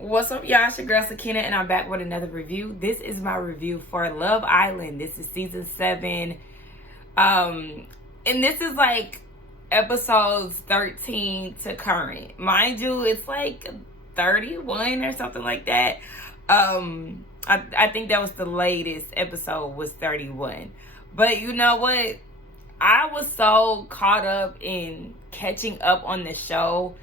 What's up, y'all? It's your girl Sakina, and I'm back with another review. This is my review for Love Island. This is season 7. And this is like episodes 13 to current. Mind you, it's like 31 or something like that. I think that was the latest episode, was 31. But you know what? I was so caught up in catching up on the show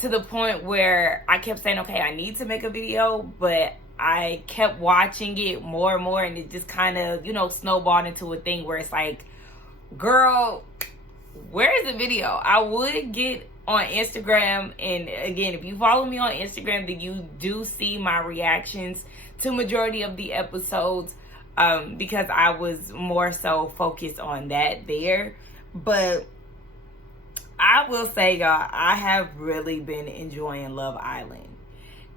to the point where I kept saying, okay, I need to make a video, but I kept watching it more and more, and it just kind of, snowballed into a thing where it's like, girl, where is the video? I would get on Instagram, and again, if you follow me on Instagram, then you do see my reactions to majority of the episodes, because I was more so focused on that there. But I will say, y'all, I have really been enjoying Love Island.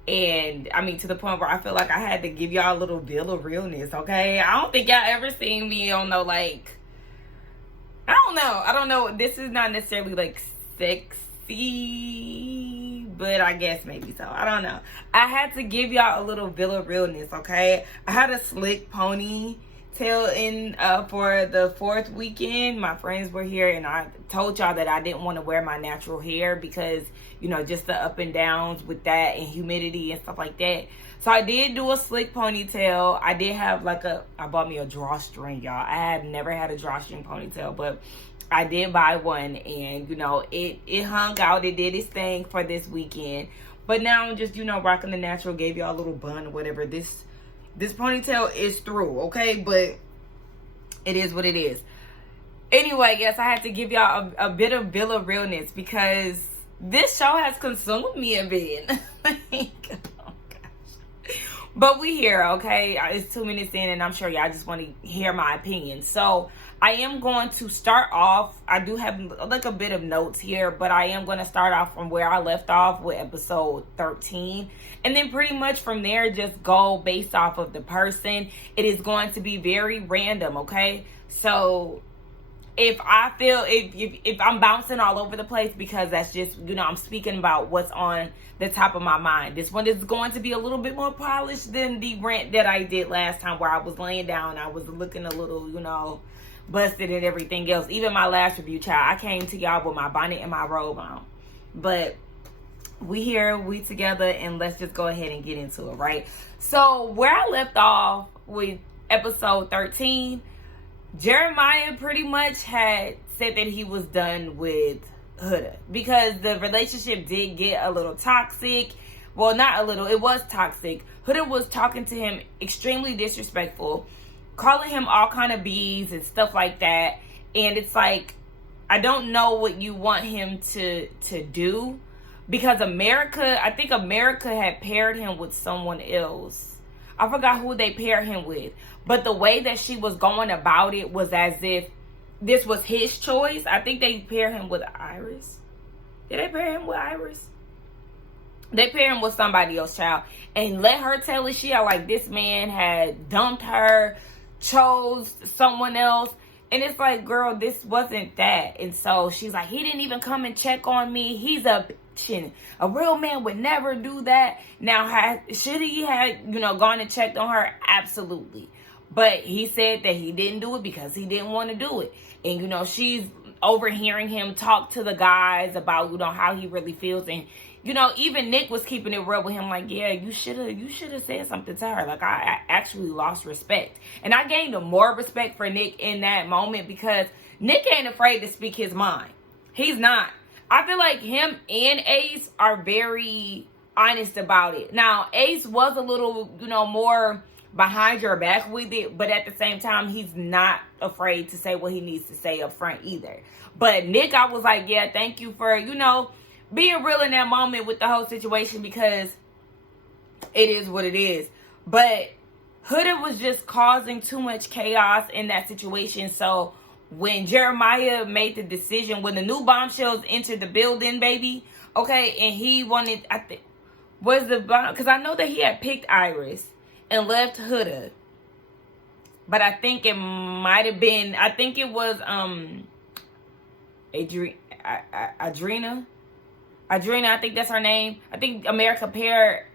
And, I mean, to the point where I feel like I had to give y'all a little bill of realness, okay? I don't think y'all ever seen me on no, like, I don't know. This is not necessarily, like, sexy, but I guess maybe so. I don't know. I had to give y'all a little bill of realness, okay? I had a slick pony tail in for the 4th weekend. My friends were here, and I told y'all that I didn't want to wear my natural hair because, just the up and downs with that and humidity and stuff like that. So I did do a slick ponytail. I did have I bought me a drawstring, y'all. I had never had a drawstring ponytail, but I did buy one, and it hung out. It did its thing for this weekend. But now I'm just rocking the natural. Gave y'all a little bun or whatever. This ponytail is through, okay? But it is what it is. Anyway, yes, I had to give y'all a bit of bill of realness because this show has consumed me a bit. Oh, gosh. But we here, okay? It's 2 minutes in, and I'm sure y'all just want to hear my opinion. So I am going to start off. I do have like a bit of notes here, but I am going to start off from where I left off with episode 13. And then pretty much from there, just go based off of the person. It is going to be very random, okay? So if I feel, if I'm bouncing all over the place, because that's just, I'm speaking about what's on the top of my mind. This one is going to be a little bit more polished than the rant that I did last time, where I was laying down. I was looking a little, busted and everything else. Even my last review, child, I came to y'all with my bonnet and my robe on. But we here, we together, and let's just go ahead and get into it, right? So where I left off with episode 13, Jeremiah pretty much had said that he was done with Huda because the relationship did get a little toxic. Well, not a little, it was toxic. Huda was talking to him extremely disrespectful, calling him all kind of B's and stuff like that. And it's like, I don't know what you want him to do, because I think America had paired him with someone else. I forgot who they paired him with, but the way that she was going about it was as if this was his choice. I think they paired him with Iris. Did they pair him with Iris? They pair him with somebody else, child, and let her tell it. She like, this man had dumped her, chose someone else. And it's like, girl, this wasn't that. And so she's like, he didn't even come and check on me. He's a bitch, and a real man would never do that. Now, should he have, gone and checked on her? Absolutely. But he said that he didn't do it because he didn't want to do it. And, she's overhearing him talk to the guys about, how he really feels. And, even Nick was keeping it real with him, like, yeah, you should have said something to her. Like, I actually lost respect. And I gained more respect for Nick in that moment, because Nick ain't afraid to speak his mind. He's not. I feel like him and Ace are very honest about it. Now, Ace was a little, more behind your back with it, but at the same time, he's not afraid to say what he needs to say up front either. But Nick, I was like, yeah, thank you for, being real in that moment with the whole situation, because it is what it is. But Huda was just causing too much chaos in that situation. So when Jeremiah made the decision, when the new bombshells entered the building, baby, okay, and he wanted, because I know that he had picked Iris and left Huda. But I think it might have been, I think it was Adrena. Adrena, I think that's her name. I think America paired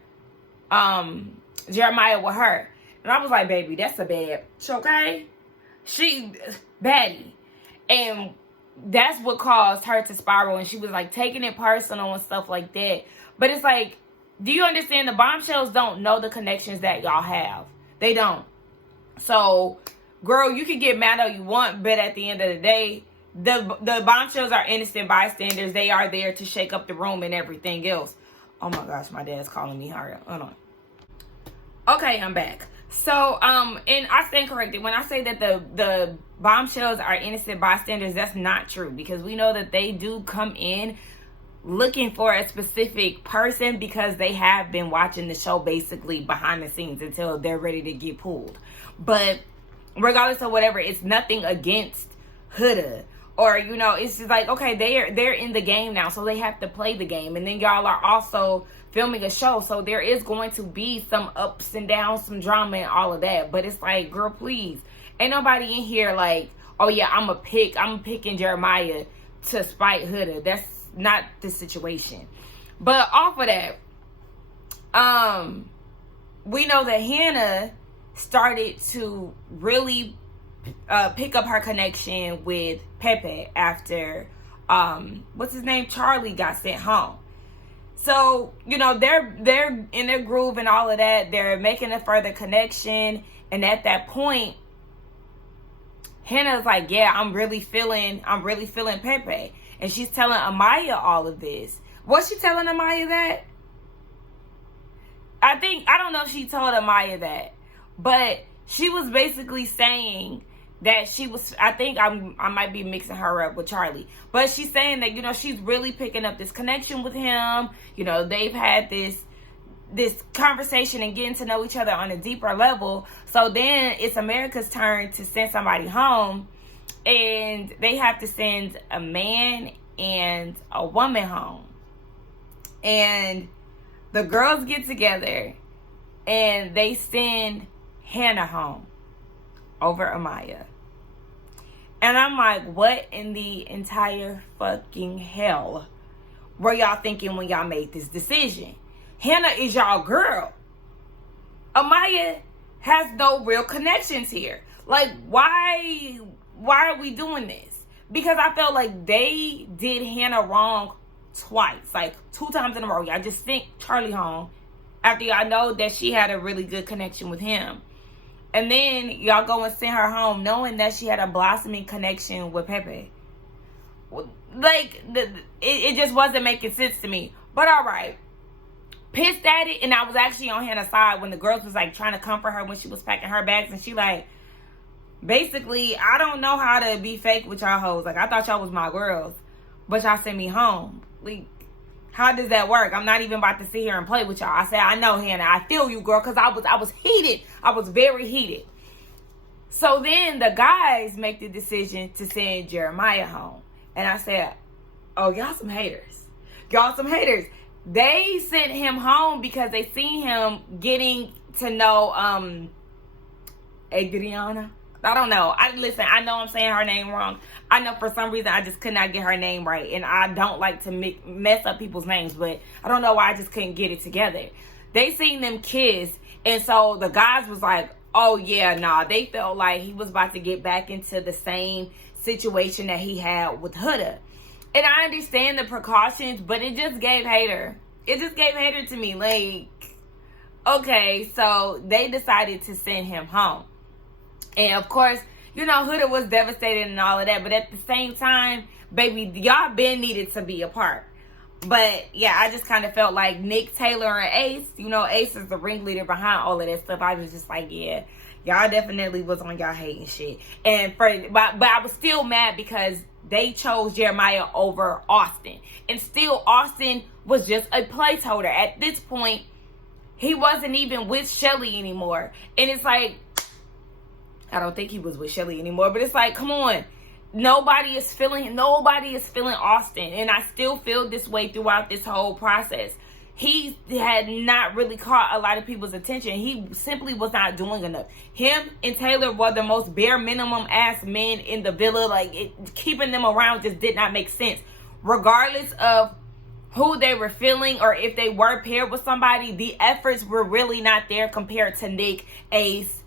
Jeremiah with her. And I was like, baby, that's a bad bitch, okay? She, baddie. And that's what caused her to spiral. And she was like taking it personal and stuff like that. But it's like, do you understand? The bombshells don't know the connections that y'all have. They don't. So, girl, you can get mad all you want, but at the end of the day, the bombshells are innocent bystanders. They are there to shake up the room and everything else. Oh my gosh, my dad's calling me. Hurry up. Hold on. Okay, I'm back. So, and I stand corrected. When I say that the bombshells are innocent bystanders, that's not true. Because we know that they do come in looking for a specific person because they have been watching the show basically behind the scenes until they're ready to get pulled. But regardless of whatever, it's nothing against Huda. Or, you know, it's just like, okay, they're in the game now, so they have to play the game. And then y'all are also filming a show, so there is going to be some ups and downs, some drama and all of that. But it's like, girl, please. Ain't nobody in here like, oh yeah, I'm picking Jeremiah to spite Huda. That's not the situation. But off of that, we know that Hannah started to really pick up her connection with Pepe after what's his name, Charlie, got sent home. So, you know, they're in their groove and all of that. They're making a further connection, and at that point, Hannah's like, yeah, I'm really feeling Pepe. And she's telling Amaya all of this. Was she telling Amaya that? I don't know if she told Amaya that, but she was basically saying that she was, I think I might be mixing her up with Charlie, but she's saying that, you know, she's really picking up this connection with him. You know, they've had this conversation and getting to know each other on a deeper level. So then it's America's turn to send somebody home, and they have to send a man and a woman home. And the girls get together and they send Hannah home over Amaya. And I'm like, what in the entire fucking hell were y'all thinking when y'all made this decision? Hannah is y'all girl. Amaya has no real connections here. Like, why are we doing this? Because I felt like they did Hannah wrong twice. Like, 2 times in a row. Y'all just sent Charlie home after y'all know that she had a really good connection with him. And then y'all go and send her home knowing that she had a blossoming connection with Pepe. Like, it just wasn't making sense to me. But all right. Pissed at it, and I was actually on Hannah's side when the girls was like trying to comfort her when she was packing her bags, and she like, basically, I don't know how to be fake with y'all hoes. Like, I thought y'all was my girls, but y'all sent me home. Like, how does that work? I'm not even about to sit here and play with y'all. I said, I know, Hannah, I feel you, girl, because I was heated. I was very heated. So then the guys make the decision to send Jeremiah home. And I said, oh, y'all some haters. Y'all some haters. They sent him home because they seen him getting to know Adriana. I don't know. Listen, I know I'm saying her name wrong. I know for some reason I just could not get her name right. And I don't like to mess up people's names, but I don't know why I just couldn't get it together. They seen them kiss, and so the guys was like, oh yeah, nah. They felt like he was about to get back into the same situation that he had with Huda. And I understand the precautions, but it just gave hater. It just gave hater to me. Like, okay, so they decided to send him home. And of course, you know, Huda was devastated and all of that. But at the same time, baby, y'all been needed to be apart. But yeah, I just kind of felt like Nick, Taylor, and Ace, you know, Ace is the ringleader behind all of that stuff. I was just like, yeah, y'all definitely was on y'all hating shit. And but I was still mad because they chose Jeremiah over Austin. And still, Austin was just a placeholder. At this point, he wasn't even with Shelly anymore. And it's like, I don't think he was with Shelly anymore. But it's like, come on. Nobody is feeling Austin. And I still feel this way throughout this whole process. He had not really caught a lot of people's attention. He simply was not doing enough. Him and Taylor were the most bare minimum ass men in the villa. Like, keeping them around just did not make sense. Regardless of who they were feeling, or if they were paired with somebody, the efforts were really not there compared to Nick, Ace,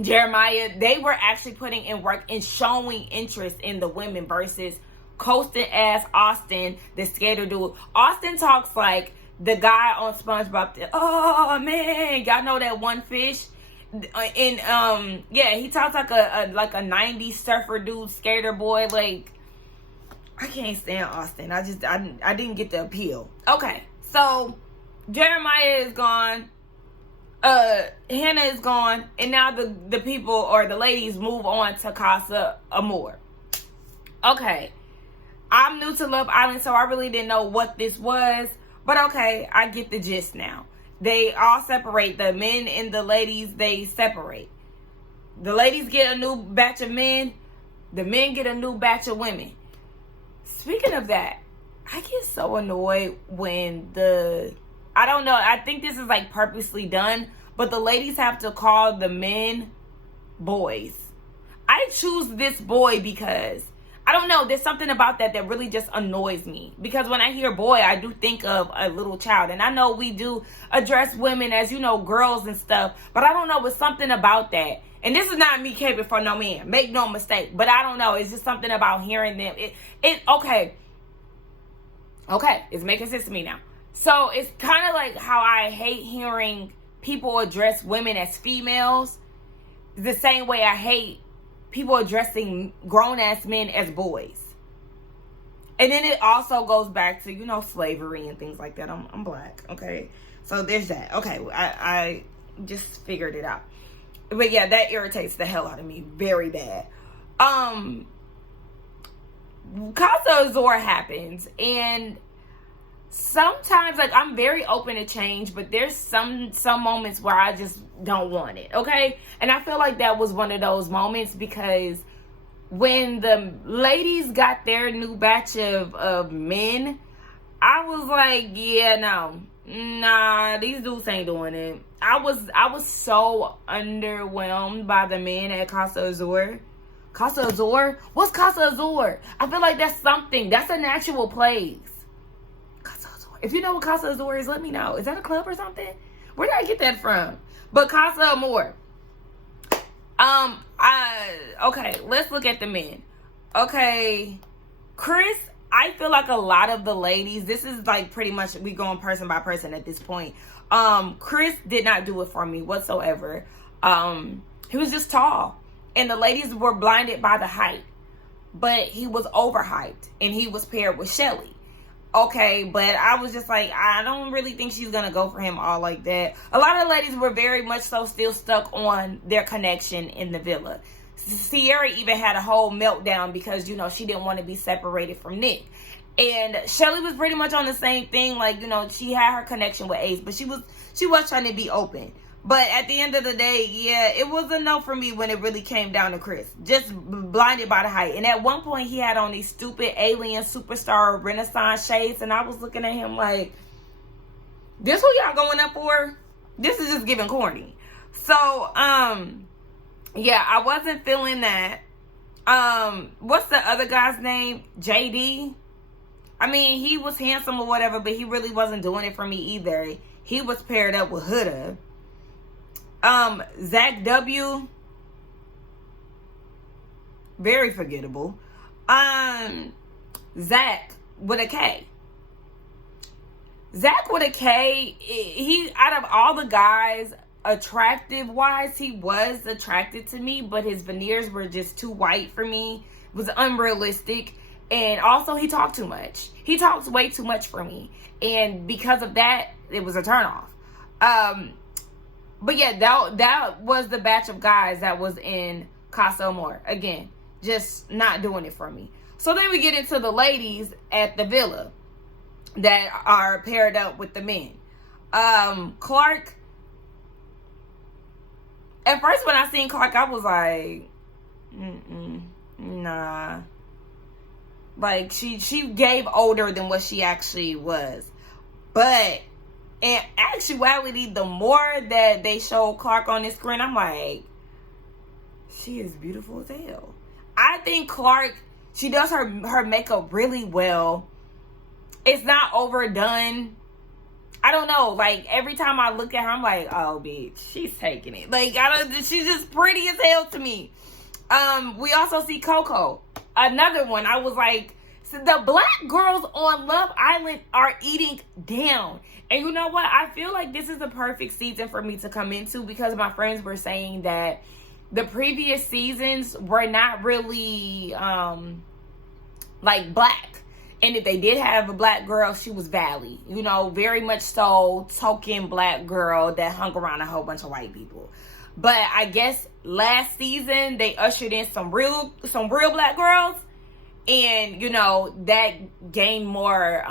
Jeremiah. They were actually putting in work and showing interest in the women versus coasting ass Austin, the skater dude. Austin talks like the guy on SpongeBob. Oh man, y'all know that one fish? And yeah, he talks like a 90s surfer dude, skater boy. Like, I can't stand Austin. I didn't get the appeal. Okay, so Jeremiah is gone. Hannah is gone, and now the people or the ladies move on to Casa Amor. Okay, I'm new to Love Island, so I really didn't know what this was, but okay, I get the gist now. They all separate. The men and the ladies, they separate. The ladies get a new batch of men. The men get a new batch of women. Speaking of that, I get so annoyed when I don't know, I think this is like purposely done, but the ladies have to call the men boys. I choose this boy because, I don't know, there's something about that really just annoys me. Because when I hear boy, I do think of a little child. And I know we do address women as, you know, girls and stuff, but I don't know, it's something about that. And this is not me caping for no man, make no mistake, but I don't know, it's just something about hearing them. Okay, it's making sense to me now. So it's kind of like how I hate hearing people address women as females, the same way I hate people addressing grown-ass men as boys. And then it also goes back to, you know, slavery and things like that. I'm black, okay? So there's that. Okay, I just figured it out. But yeah, that irritates the hell out of me very bad. Casa Amor happens, and sometimes, like, I'm very open to change, but there's some moments where I just don't want it, okay? And I feel like that was one of those moments, because when the ladies got their new batch of men, I was like, yeah, no, nah, these dudes ain't doing it. I was so underwhelmed by the men at Casa Amor. Casa Amor? What's Casa Amor? I feel like that's something. That's an actual place. Casa Amor. If you know what Casa Amor is, let me know. Is that a club or something? Where did I get that from? But Casa Amor. Okay, let's look at the men. Okay, Chris, I feel like a lot of the ladies, this is like pretty much, we going person by person at this point. Chris did not do it for me whatsoever. He was just tall, and the ladies were blinded by the height, but he was overhyped, and he was paired with Shelly. Okay, but I was just like, I don't really think she's gonna go for him all like that. A lot of ladies were very much so still stuck on their connection in the villa. Sierra even had a whole meltdown because, you know, she didn't want to be separated from Nick. And Shelly was pretty much on the same thing. Like, you know, she had her connection with Ace, but she was trying to be open. But at the end of the day, yeah, it was a no for me when it really came down to Chris. Just blinded by the height. And at one point, he had on these stupid alien superstar Renaissance shades. And I was looking at him like, this who y'all going up for? This is just giving corny. So, yeah, I wasn't feeling that. What's the other guy's name? JD? I mean, he was handsome or whatever, but he really wasn't doing it for me either. He was paired up with Huda. Zach W. Very forgettable. Zach with a K. Zach with a K, he, out of all the guys, attractive wise, he was attracted to me, but his veneers were just too white for me. It was unrealistic. And also, he talked too much. He talks way too much for me. And because of that, it was a turnoff. But yeah, that was the batch of guys that was in Casa Amor. Again, just not doing it for me. So then we get into the ladies at the villa that are paired up with the men. Clark. At first, when I seen Clark, I was like, nah. Like, she gave older than what she actually was. But in actuality, the more that they show Clark on this screen, I'm like, she is beautiful as hell. I think Clark, she does her makeup really well. It's not overdone. I don't know. Like, every time I look at her, I'm like, oh, bitch, she's taking it. Like, she's just pretty as hell to me. We also see Coco, another one. I was like, so the black girls on Love Island are eating down. And you know what? I feel like this is the perfect season for me to come into, because my friends were saying that the previous seasons were not really, like, black. And if they did have a black girl, she was Valley. You know, very much so token black girl that hung around a whole bunch of white people. But I guess last season they ushered in some real black girls, and you know that gained more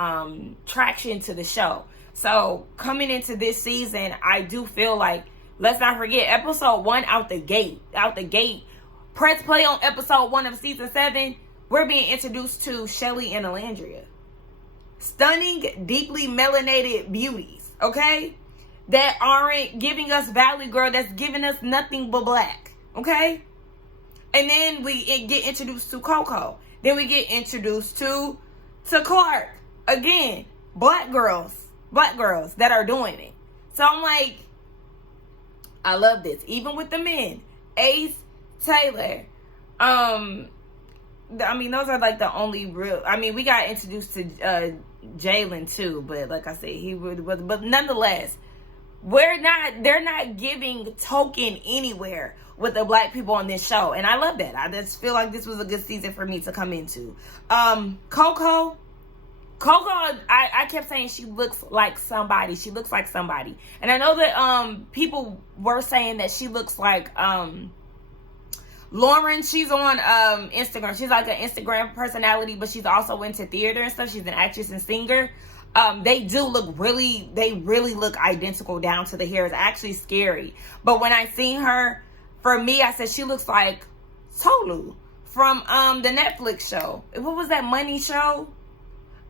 traction to the show. So coming into this season, I do feel like, let's not forget, episode 1 out the gate. Press play on episode 1 of season 7. We're being introduced to Shelly and Alandria. Stunning, deeply melanated beauties, okay? That aren't giving us Valley Girl, that's giving us nothing but black, okay? And then we get introduced to Coco. Then we get introduced to Clark. Again, black girls that are doing it. So I'm like, I love this. Even with the men, Ace, Taylor, I mean, those are like the only real. I mean, we got introduced to Jalen too, but like I said, he really was. But nonetheless, they're not giving token anywhere with the black people on this show, and I love that. I just feel like this was a good season for me to come into. Coco, I kept saying she looks like somebody. She looks like somebody, and I know that people were saying that she looks like Lauren. She's on Instagram. She's like an Instagram personality, but she's also into theater and stuff. She's an actress and singer. They really look identical down to the hair. It's actually scary. But when I seen her, for me, I said she looks like Tolu from the Netflix show. What was that Money show?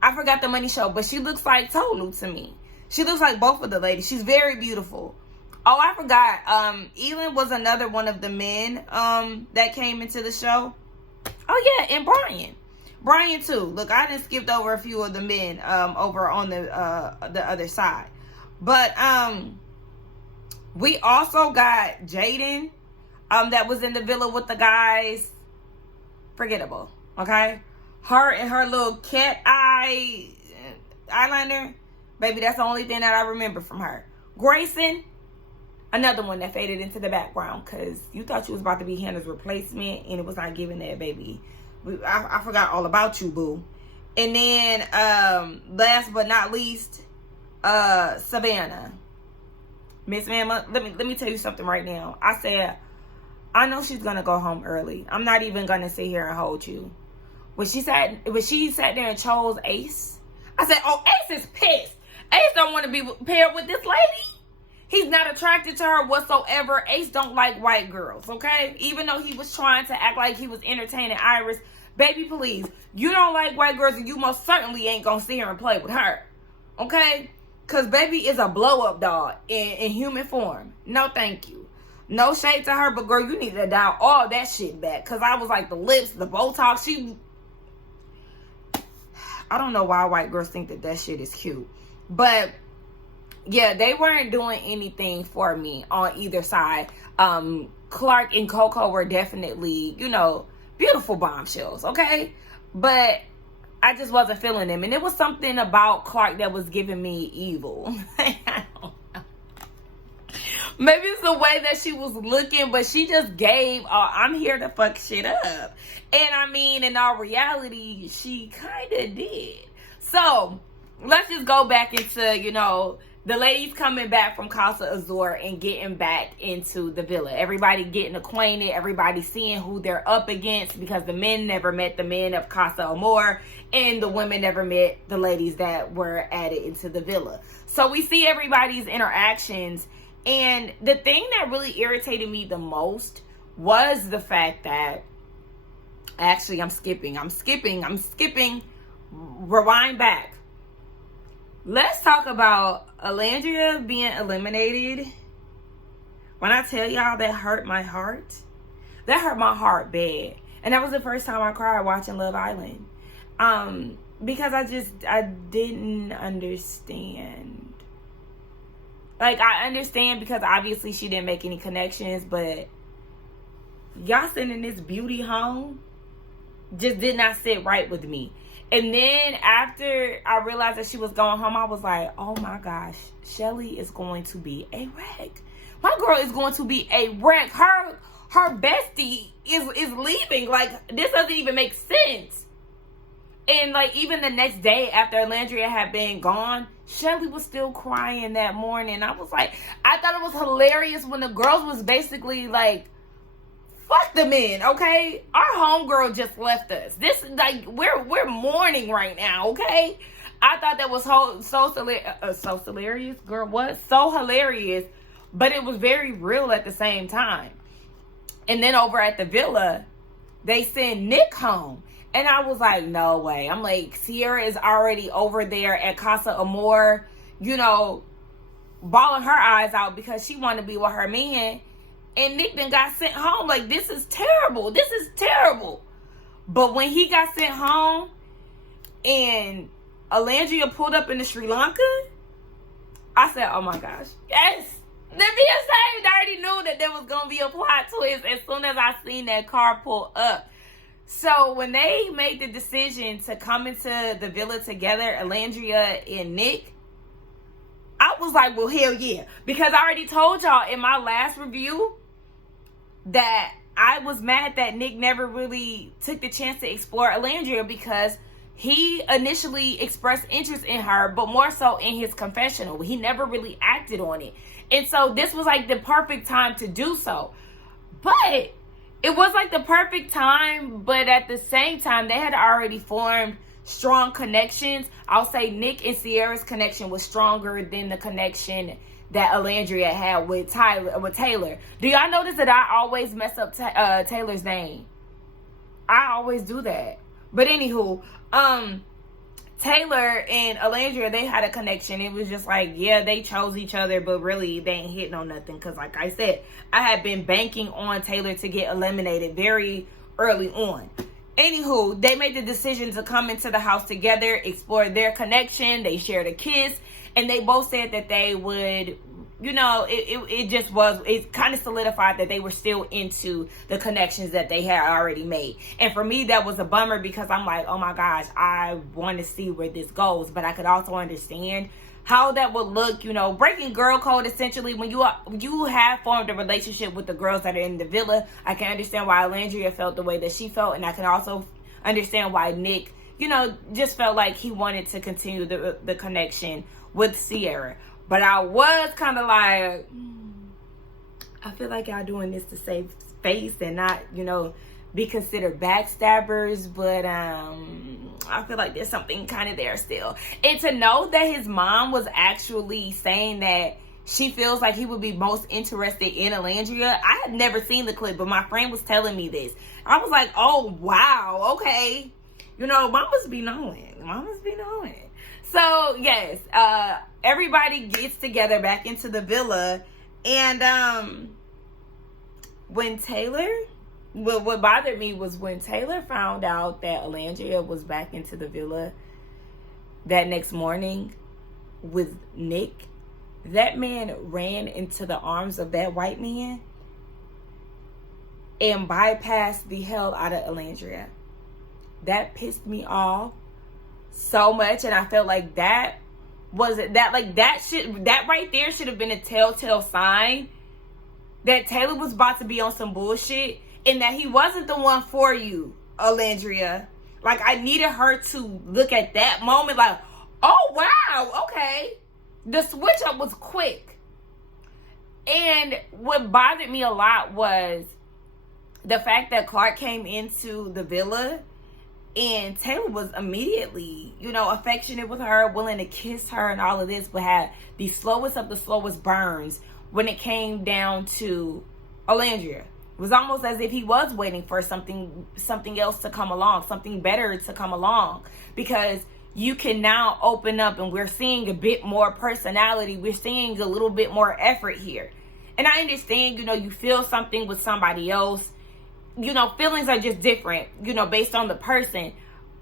I forgot the Money show, but she looks like Tolu to me. She looks like both of the ladies. She's very beautiful. Oh, I forgot. Elin was another one of the men that came into the show. Oh yeah, and Brian too. Look, I done skipped over a few of the men over on the other side. But we also got Jaden that was in the villa with the guys. Forgettable, okay? Her and her little cat eyeliner. Baby, that's the only thing that I remember from her. Grayson, another one that faded into the background, because you thought you was about to be Hannah's replacement, and it was not giving that, baby. I forgot all about you, boo. And then, last but not least, Savannah. Miss Mama, let me tell you something right now. I said, I know she's gonna go home early. I'm not even gonna sit here and hold you. When she sat there and chose Ace, I said, oh, Ace is pissed. Ace don't want to be paired with this lady. He's not attracted to her whatsoever. Ace don't like white girls, okay? Even though he was trying to act like he was entertaining Iris. Baby, please. You don't like white girls, and you most certainly ain't gonna sit here and play with her, okay? Because baby is a blow-up dog in human form. No, thank you. No shade to her, but girl, you need to dial all that shit back. Because I was like, the lips, the Botox, I don't know why white girls think that shit is cute. But yeah, they weren't doing anything for me on either side. Clark and Coco were definitely, beautiful bombshells, okay? But I just wasn't feeling them. And it was something about Clark that was giving me evil. I don't know. Maybe it's the way that she was looking, but she just gave, I'm here to fuck shit up. And I mean, in all reality, she kind of did. So, let's just go back into, the ladies coming back from Casa Amor and getting back into the villa. Everybody getting acquainted. Everybody seeing who they're up against, because the men never met the men of Casa Amor, and the women never met the ladies that were added into the villa. So we see everybody's interactions. And the thing that really irritated me the most was the fact that, actually, I'm skipping. Rewind back. Let's talk about Alandria being eliminated. When I tell y'all that hurt my heart, that hurt my heart bad. And that was the first time I cried watching Love Island. because I didn't understand. Like, I understand because obviously she didn't make any connections, but y'all sending this beauty home just did not sit right with me. And then after I realized that she was going home, I was like, oh my gosh, Shelly is going to be a wreck. My girl is going to be a wreck. Her bestie is leaving. Like, this doesn't even make sense. And like, even the next day after Alandria had been gone, Shelly was still crying that morning. I was like, I thought it was hilarious when the girls was basically like, fuck the men, okay? Our homegirl just left us. This, like, we're mourning right now, okay? I thought that was so hilarious. Girl, what? So hilarious. But it was very real at the same time. And then over at the villa, they sent Nick home. And I was like, no way. I'm like, Sierra is already over there at Casa Amor, you know, bawling her eyes out because she wanted to be with her man. And Nick then got sent home. Like, this is terrible. This is terrible. But when he got sent home and Alandria pulled up in the Sri Lanka, I said, oh my gosh, yes. The being saved, I already knew that there was going to be a plot twist as soon as I seen that car pull up. So when they made the decision to come into the villa together, Alandria and Nick, I was like, well, hell yeah. Because I already told y'all in my last review that I was mad that Nick never really took the chance to explore Alandria because he initially expressed interest in her, but more so in his confessional. He never really acted on it. And so this was like the perfect time to do so. But it was like the perfect time, but at the same time, they had already formed strong connections. I'll say Nick and Sierra's connection was stronger than the connection that Alandria had with Taylor. Do y'all notice that I always mess up Taylor's name? I always do that. But anywho, Taylor and Alandria, they had a connection. It was just like, yeah, they chose each other, but really they ain't hitting on nothing. Because like I said, I had been banking on Taylor to get eliminated very early on. Anywho, they made the decision to come into the house together, explore their connection. They shared a kiss. And they both said that they would, you know, it kind of solidified that they were still into the connections that they had already made. And for me, that was a bummer because I'm like, oh my gosh, I want to see where this goes. But I could also understand how that would look, you know, breaking girl code essentially when you have formed a relationship with the girls that are in the villa. I can understand why Alandria felt the way that she felt. And I can also understand why Nick, you know, just felt like he wanted to continue the connection with Sierra. But I was kind of like, I feel like y'all doing this to save face and not, you know, be considered backstabbers. But I feel like there's something kind of there still. And to know that his mom was actually saying that she feels like he would be most interested in Alandria. I had never seen the clip, but my friend was telling me this. I was like, oh, wow, okay. You know, mamas be knowing. Mamas be knowing. So, yes, everybody gets together back into the villa. And when Taylor, what bothered me was when Taylor found out that Alandria was back into the villa that next morning with Nick, that man ran into the arms of that white man and bypassed the hell out of Alandria. That pissed me off so much, and I felt like that right there should have been a telltale sign that Taylor was about to be on some bullshit and that he wasn't the one for you, Alandria. Like, I needed her to look at that moment like, oh wow, okay. The switch up was quick. And what bothered me a lot was the fact that Clark came into the villa and Taylor was immediately, you know, affectionate with her, willing to kiss her and all of this, but had the slowest of the slowest burns when it came down to Alandria. It was almost as if he was waiting for something else to come along, something better to come along. Because you can now open up and we're seeing a bit more personality. We're seeing a little bit more effort here. And I understand, you know, you feel something with somebody else. You know, feelings are just different, you know, based on the person.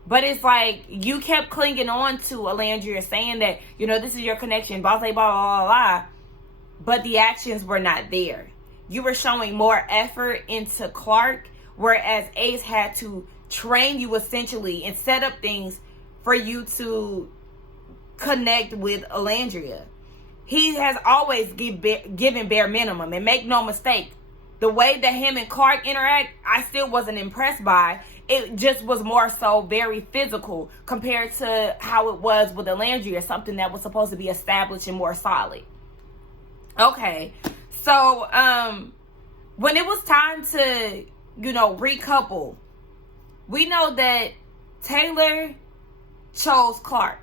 But it's like you kept clinging on to Alandria saying that, you know, this is your connection, blah, blah, blah, blah, blah. But the actions were not there. You were showing more effort into Clark, whereas Ace had to train you essentially and set up things for you to connect with Alandria. He has always given bare minimum. And make no mistake, the way that him and Clark interact, I still wasn't impressed by. It just was more so very physical compared to how it was with Alandria, something that was supposed to be established and more solid. Okay, so when it was time to, you know, recouple, we know that Taylor chose Clark.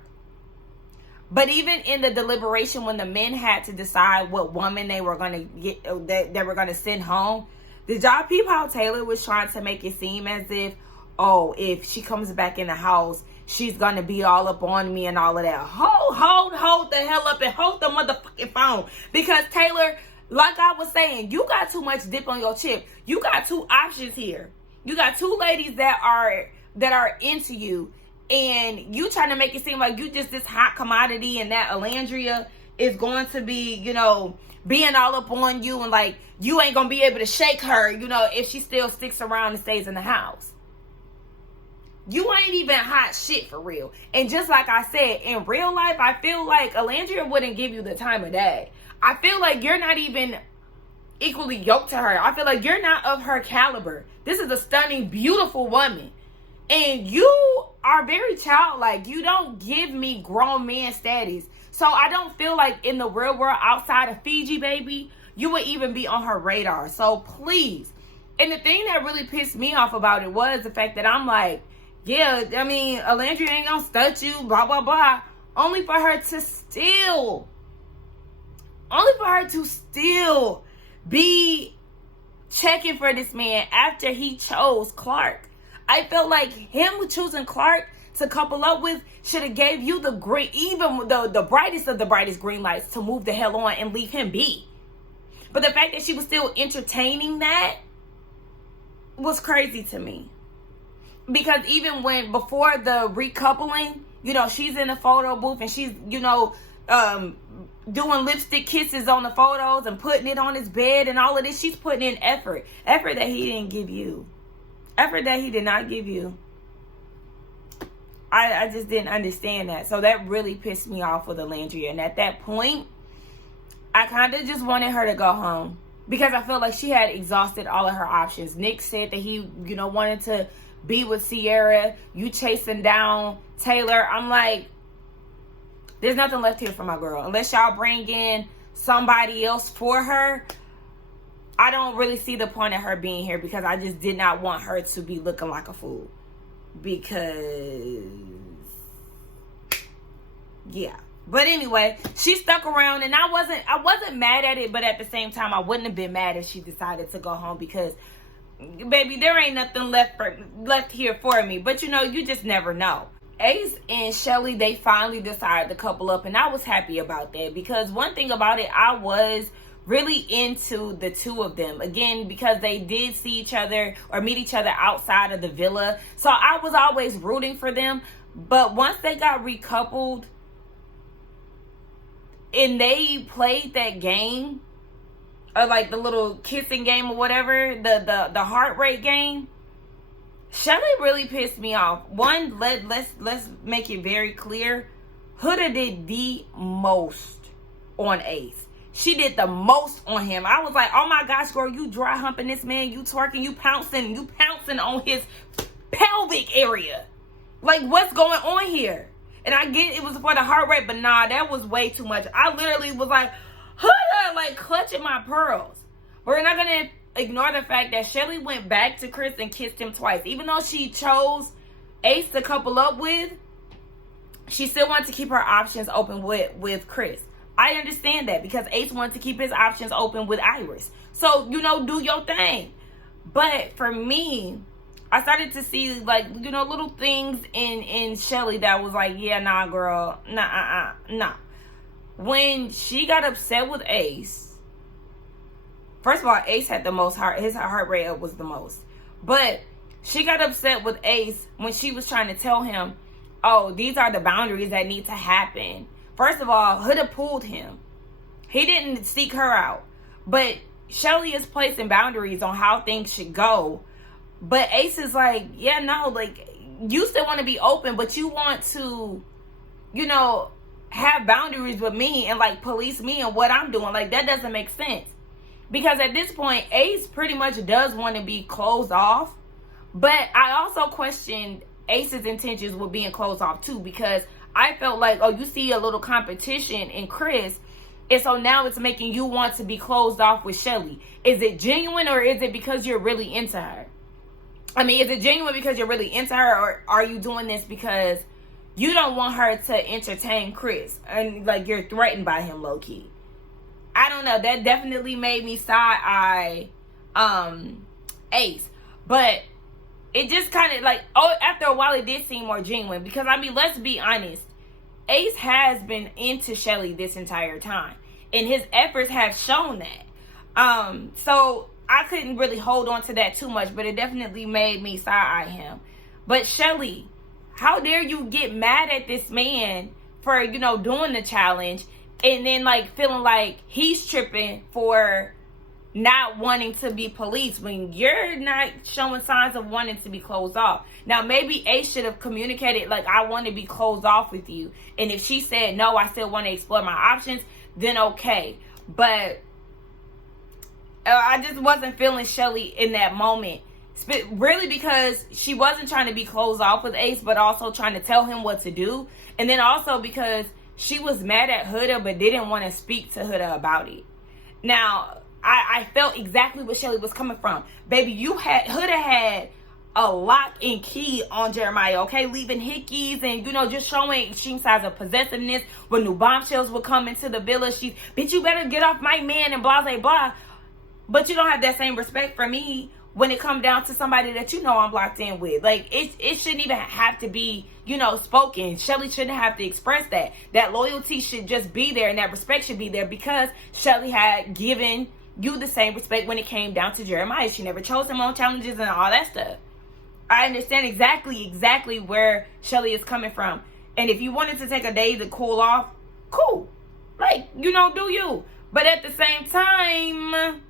But even in the deliberation, when the men had to decide what woman they were going to get, that they were going to send home, did y'all peep how Taylor was trying to make it seem as if, oh, if she comes back in the house, she's going to be all up on me and all of that. Hold the hell up and hold the motherfucking phone. Because Taylor, like I was saying, you got too much dip on your chip. You got two options here. You got two ladies that are into you. And you trying to make it seem like you just this hot commodity and that Alandria is going to be, you know, being all up on you and like you ain't going to be able to shake her, you know, if she still sticks around and stays in the house. You ain't even hot shit for real. And just like I said, in real life, I feel like Alandria wouldn't give you the time of day. I feel like you're not even equally yoked to her. I feel like you're not of her caliber. This is a stunning, beautiful woman. And you are very childlike. You don't give me grown man status. So I don't feel like in the real world outside of Fiji, baby, you would even be on her radar. So please. And the thing that really pissed me off about it was the fact that I'm like, yeah, I mean, Alandria ain't gonna stud you, blah, blah, blah. Only for her to still be checking for this man after he chose Clark. I felt like him choosing Clark to couple up with should have gave you the green, even the brightest of the brightest green lights to move the hell on and leave him be. But the fact that she was still entertaining that was crazy to me. Because even when, before the recoupling, you know, she's in the photo booth and she's, you know, doing lipstick kisses on the photos and putting it on his bed and all of this. She's putting in effort that he didn't give you. Effort that he did not give you. I just didn't understand that. So that really pissed me off with Alandria. And at that point, I kind of just wanted her to go home. Because I felt like she had exhausted all of her options. Nick said that he, you know, wanted to be with Sierra. You chasing down Taylor. I'm like, there's nothing left here for my girl. Unless y'all bring in somebody else for her, I don't really see the point of her being here, because I just did not want her to be looking like a fool. Because, yeah. But anyway, she stuck around, and I wasn't mad at it, but at the same time, I wouldn't have been mad if she decided to go home, because, baby, there ain't nothing left here for me. But, you know, you just never know. Ace and Shelly, they finally decided to couple up, and I was happy about that, because one thing about it, I was really into the two of them, again, because they did see each other or meet each other outside of the villa. So I was always rooting for them. But once they got recoupled and they played that game, or like the little kissing game or whatever, the heart rate game, Shelly really pissed me off. One, let's make it very clear, Huda did the most on Ace. She did the most on him. I was like, oh my gosh, girl, you dry humping this man, you twerking, you pouncing on his pelvic area. Like, what's going on here? And I get it was for the heart rate, but nah, that was way too much. I literally was like, Huda, like clutching my pearls. We're not gonna ignore the fact that Shelly went back to Chris and kissed him twice. Even though she chose Ace to couple up with, she still wanted to keep her options open with Chris. I understand that, because Ace wanted to keep his options open with Iris. So, you know, do your thing. But for me, I started to see, like, you know, little things in Shelly that was like, yeah, nah, girl. Nah. When she got upset with Ace, first of all, Ace had the most heart. His heart rate up was the most. But She got upset with Ace when she was trying to tell him, oh, these are the boundaries that need to happen. First of all, Huda pulled him. He didn't seek her out. But Shelly is placing boundaries on how things should go. But Ace is like, yeah, no, like, you still want to be open, but you want to, you know, have boundaries with me and, like, police me and what I'm doing. Like, that doesn't make sense. Because at this point, Ace pretty much does want to be closed off. But I also questioned Ace's intentions with being closed off too, because I felt like, oh, you see a little competition in Chris, and so now it's making you want to be closed off with Shelly. Is it genuine, or is it because you're really into her? I mean, is it genuine because you're really into her, or are you doing this because you don't want her to entertain Chris and, like, you're threatened by him low-key? I don't know. That definitely made me side-eye Ace. But it just kind of, like, oh, after a while, it did seem more genuine. Because, I mean, let's be honest. Ace has been into Shelly this entire time. And his efforts have shown that. So, I couldn't really hold on to that too much. But it definitely made me side-eye him. But, Shelly, how dare you get mad at this man for, you know, doing the challenge. And then, like, feeling like he's tripping for not wanting to be policed when you're not showing signs of wanting to be closed off. Now, maybe Ace should have communicated, like, I want to be closed off with you. And if she said, no, I still want to explore my options, then okay. But I just wasn't feeling Shelly in that moment. Really, because she wasn't trying to be closed off with Ace, but also trying to tell him what to do. And then also because she was mad at Huda, but didn't want to speak to Huda about it. Now, I felt exactly what Shelly was coming from. Baby, Huda had a lock and key on Jeremiah, okay? Leaving hickeys and, you know, just showing extreme signs of possessiveness. When new bombshells would come into the villa, she's, bitch, you better get off my man and blah, blah, blah. But you don't have that same respect for me when it comes down to somebody that you know I'm locked in with. Like, it shouldn't even have to be, you know, spoken. Shelly shouldn't have to express that. That loyalty should just be there, and that respect should be there, because Shelly had given you the same respect when it came down to Jeremiah. She never chose him on challenges and all that stuff. I understand exactly where Shelly is coming from. And if you wanted to take a day to cool off, cool. Like, you know, do you. But at the same time,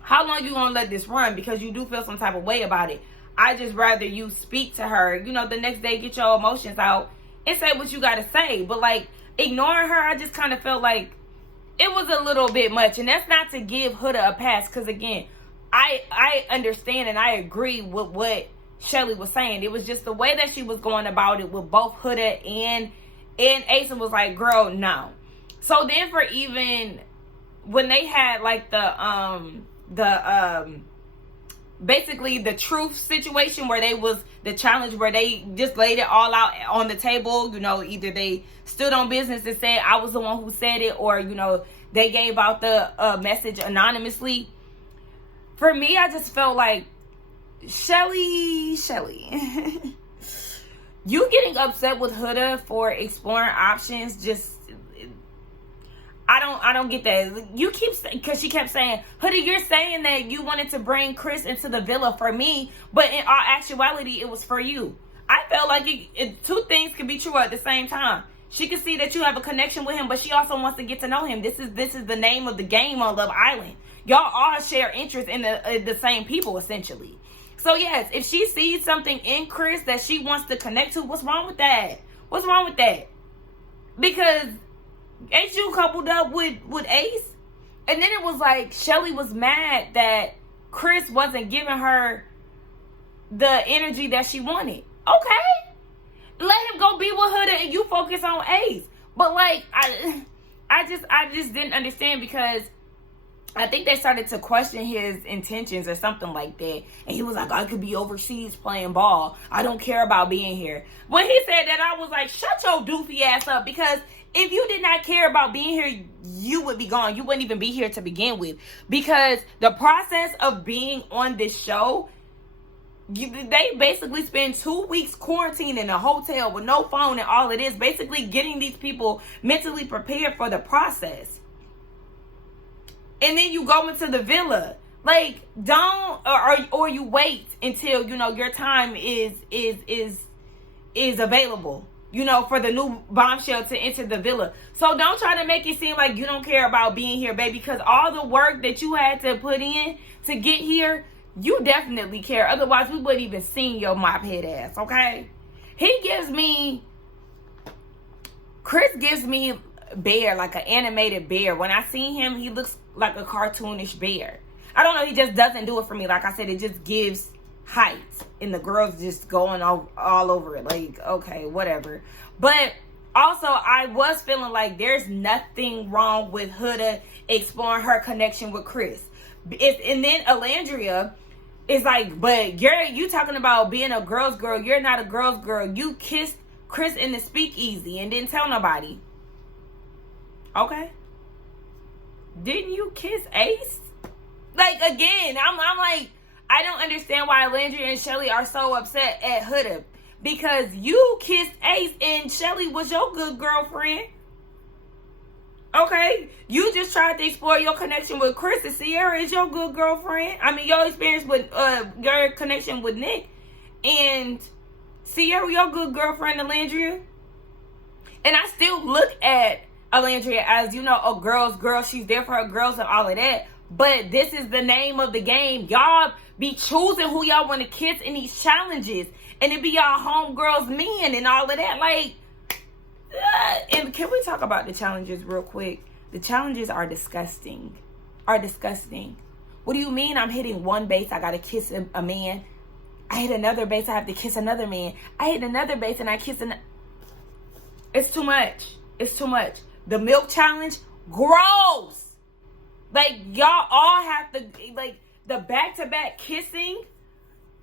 how long you gonna let this run? Because you do feel some type of way about it. I just rather you speak to her, you know, the next day, get your emotions out and say what you gotta say. But, like, ignoring her, I just kind of felt like it was a little bit much. And that's not to give Huda a pass, because, again, I understand and I agree with what Shelly was saying. It was just the way that she was going about it with both Huda and Asa was like, girl, no. So then for even when they had, like, basically the truth situation where they was the challenge where they just laid it all out on the table, you know, either they stood on business and said I was the one who said it, or, you know, they gave out the message anonymously. For me, I just felt like Shelly you getting upset with Huda for exploring options, just I don't get that. You keep, because she kept saying, Huda, you're saying that you wanted to bring Chris into the villa for me, but in all actuality, it was for you. I felt like two things could be true at the same time. She could see that you have a connection with him, but she also wants to get to know him. This is the name of the game on Love Island. Y'all all share interest in the same people, essentially. So yes, if she sees something in Chris that she wants to connect to, what's wrong with that? What's wrong with that? Because ain't you coupled up with Ace? And then it was like Shelly was mad that Chris wasn't giving her the energy that she wanted. Okay, let him go be with Huda and you focus on Ace. But, like, I just didn't understand, because I think they started to question his intentions or something like that. And he was like, I could be overseas playing ball. I don't care about being here. When he said that, I was like, shut your doofy ass up. Because if you did not care about being here, you would be gone. You wouldn't even be here to begin with. Because the process of being on this show, they basically spend 2 weeks quarantined in a hotel with no phone and all it is. Basically getting these people mentally prepared for the process. And then you go into the villa. Like, don't, or you wait until, you know, your time is available, you know, for the new bombshell to enter the villa. So don't try to make it seem like you don't care about being here, baby, because all the work that you had to put in to get here, you definitely care. Otherwise, we wouldn't even seen your mop head ass, okay? Chris gives me bear, like an animated bear. When I see him, he looks like a cartoonish bear. I don't know, he just doesn't do it for me. Like I said, it just gives height, and the girls just going all over it. Like, okay, whatever. But also, I was feeling like there's nothing wrong with Huda exploring her connection with Chris. And then Alandria is like, but you talking about being a girl's girl. You're not a girl's girl. You kissed Chris in the speakeasy and didn't tell nobody. Okay. Didn't you kiss Ace? Like, again, I'm like, I don't understand why Alandria and Shelly are so upset at Huda. Because you kissed Ace and Shelly was your good girlfriend. Okay? You just tried to explore your connection with Chris, and Sierra is your good girlfriend. I mean, your experience with, your connection with Nick. And Sierra, your good girlfriend, Alandria. And I still look at Alandria as, you know, a girl's girl. She's there for her girls and all of that. But this is the name of the game. Y'all be choosing who y'all want to kiss in these challenges. And it be y'all homegirls men and all of that. Like, and can we talk about the challenges real quick? The challenges are disgusting. What do you mean I'm hitting one base, I got to kiss a man? I hit another base, I have to kiss another man. I hit another base and I kiss It's too much. The milk challenge, gross. Like, y'all all have to, like, the back-to-back kissing.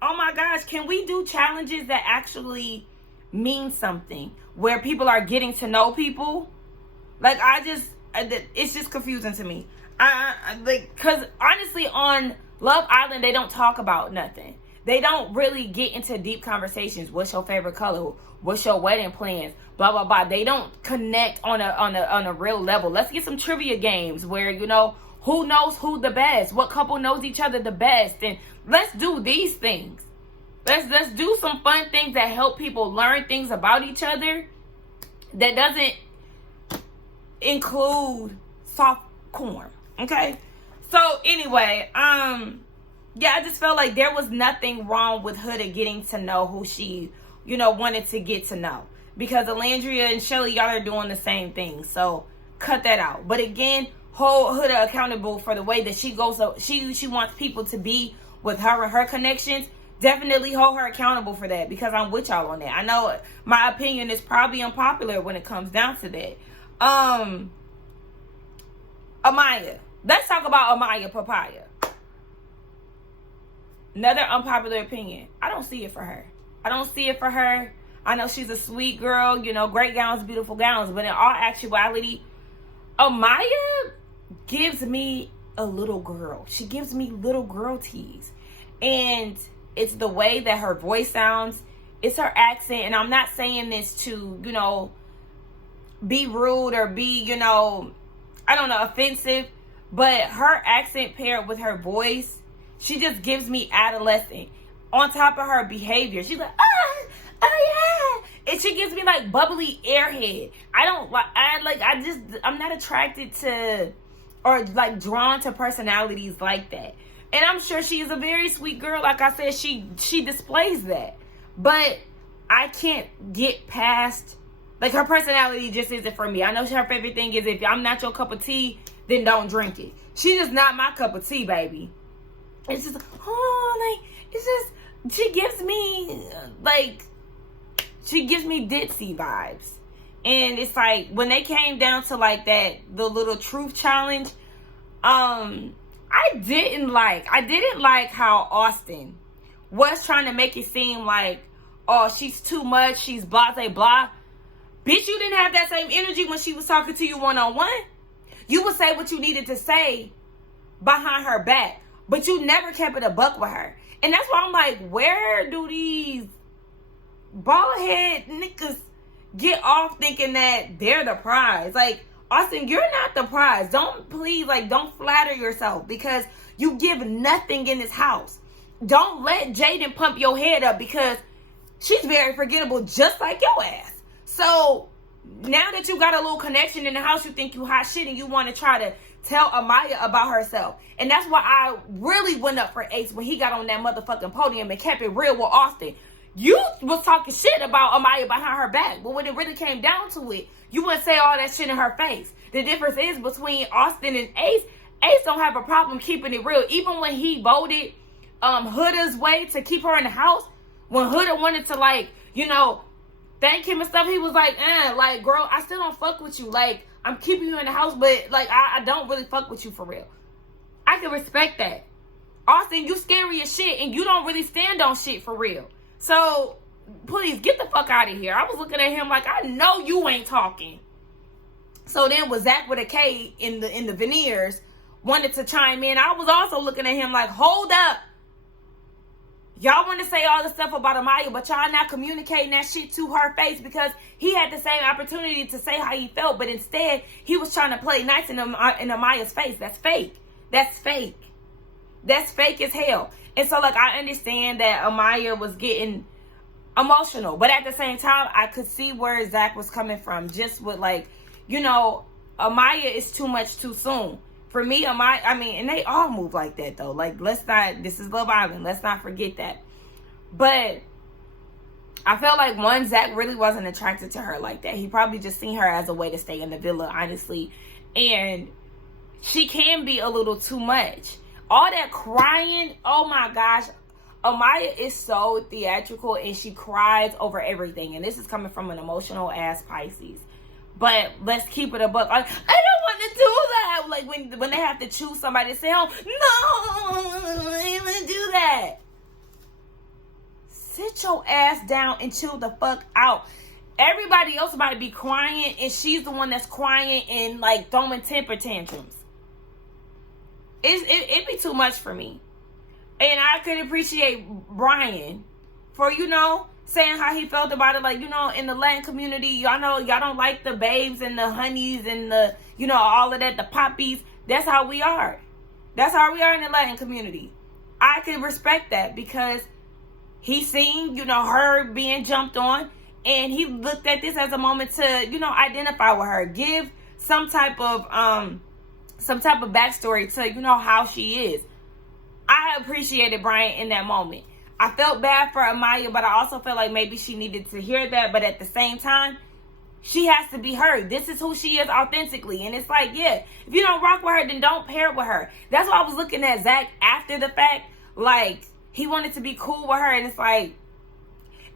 Oh my gosh, can we do challenges that actually mean something? Where people are getting to know people? Like, it's just confusing to me. Because honestly, on Love Island, they don't talk about nothing. They don't really get into deep conversations. What's your favorite color? What's your wedding plans? Blah, blah, blah. They don't connect on a real level. Let's get some trivia games where, you know, who knows who the best? What couple knows each other the best? And let's do these things. Let's do some fun things that help people learn things about each other that doesn't include soft corn. Okay? So anyway, yeah, I just felt like there was nothing wrong with Huda getting to know who she, you know, wanted to get to know. Because Alandria and Shelly, y'all are doing the same thing. So cut that out. But again, hold Huda accountable for the way that she goes. So she wants people to be with her and her connections. Definitely hold her accountable for that, because I'm with y'all on that. I know my opinion is probably unpopular when it comes down to that. Amaya. Let's talk about Amaya Papaya. Another unpopular opinion. I don't see it for her. I know she's a sweet girl, you know, great gowns, beautiful gowns. But in all actuality, Amaya gives me a little girl. She gives me little girl tease. And it's the way that her voice sounds. It's her accent. And I'm not saying this to, you know, be rude or be, you know, I don't know, offensive. But her accent paired with her voice, she just gives me adolescent. On top of her behavior, she's like, oh yeah. And she gives me like bubbly airhead. I'm not attracted to or like drawn to personalities like that. And I'm sure she's a very sweet girl. Like I said, she displays that. But I can't get past, like, her personality just isn't for me. I know her favorite thing is, if I'm not your cup of tea, then don't drink it. She's just not my cup of tea, baby. It's just, she gives me ditzy vibes. And it's like, when they came down to like that, the little truth challenge, I didn't like how Austin was trying to make it seem like, oh, she's too much, she's blah, blah, blah. Bitch, you didn't have that same energy when she was talking to you one-on-one. You would say what you needed to say behind her back, but you never kept it a buck with her. And that's why I'm like, where do these bald head niggas get off thinking that they're the prize? Like, Austin, you're not the prize. Don't flatter yourself because you give nothing in this house. Don't let Jaden pump your head up because she's very forgettable, just like your ass. So now that you got a little connection in the house, you think you hot shit and you want to try to tell Amaya about herself. And that's why I really went up for Ace when he got on that motherfucking podium and kept it real with Austin. You was talking shit about Amaya behind her back, but when it really came down to it, you wouldn't say all that shit in her face. The difference is between Austin and Ace, Ace don't have a problem keeping it real. Even when he voted Huda's way to keep her in the house, when Huda wanted to thank him and stuff, he was like, girl, I still don't fuck with you. Like, I'm keeping you in the house, but I don't really fuck with you for real. I can respect that. Austin, you scary as shit and you don't really stand on shit for real. So please get the fuck out of here. I was looking at him like, I know you ain't talking. So then with Zach with a K in the veneers wanted to chime in, I was also looking at him like, hold up. Y'all want to say all the stuff about Amaya, but y'all not communicating that shit to her face because he had the same opportunity to say how he felt, but instead he was trying to play nice in Amaya's face. That's fake. That's fake. That's fake as hell. And so I understand that Amaya was getting emotional, but at the same time I could see where Zach was coming from, just with Amaya is too much too soon. For me, Amaya, and they all move like that though. This is Love Island. Let's not forget that. But I felt like Zach really wasn't attracted to her like that. He probably just seen her as a way to stay in the villa, honestly. And she can be a little too much. All that crying, oh my gosh. Amaya is so theatrical and she cries over everything. And this is coming from an emotional ass Pisces. But let's keep it a buck. I don't want to do that. When they have to choose somebody to say, oh, no, I ain't gonna do that. Sit your ass down and chill the fuck out. Everybody else about to be crying and she's the one that's crying and throwing temper tantrums. It'd be too much for me. And I could appreciate Brian for, saying how he felt about it. In the Latin community, y'all know y'all don't like the babes and the honeys and the, all of that, the poppies. That's how we are. That's how we are in the Latin community. I can respect that because he seen, her being jumped on and he looked at this as a moment to, identify with her. Give some type of backstory to, how she is. I appreciated Brian in that moment. I felt bad for Amaya, but I also felt like maybe she needed to hear that. But at the same time, she has to be heard. This is who she is authentically. And it's if you don't rock with her, then don't pair with her. That's why I was looking at Zach after the fact. He wanted to be cool with her. And it's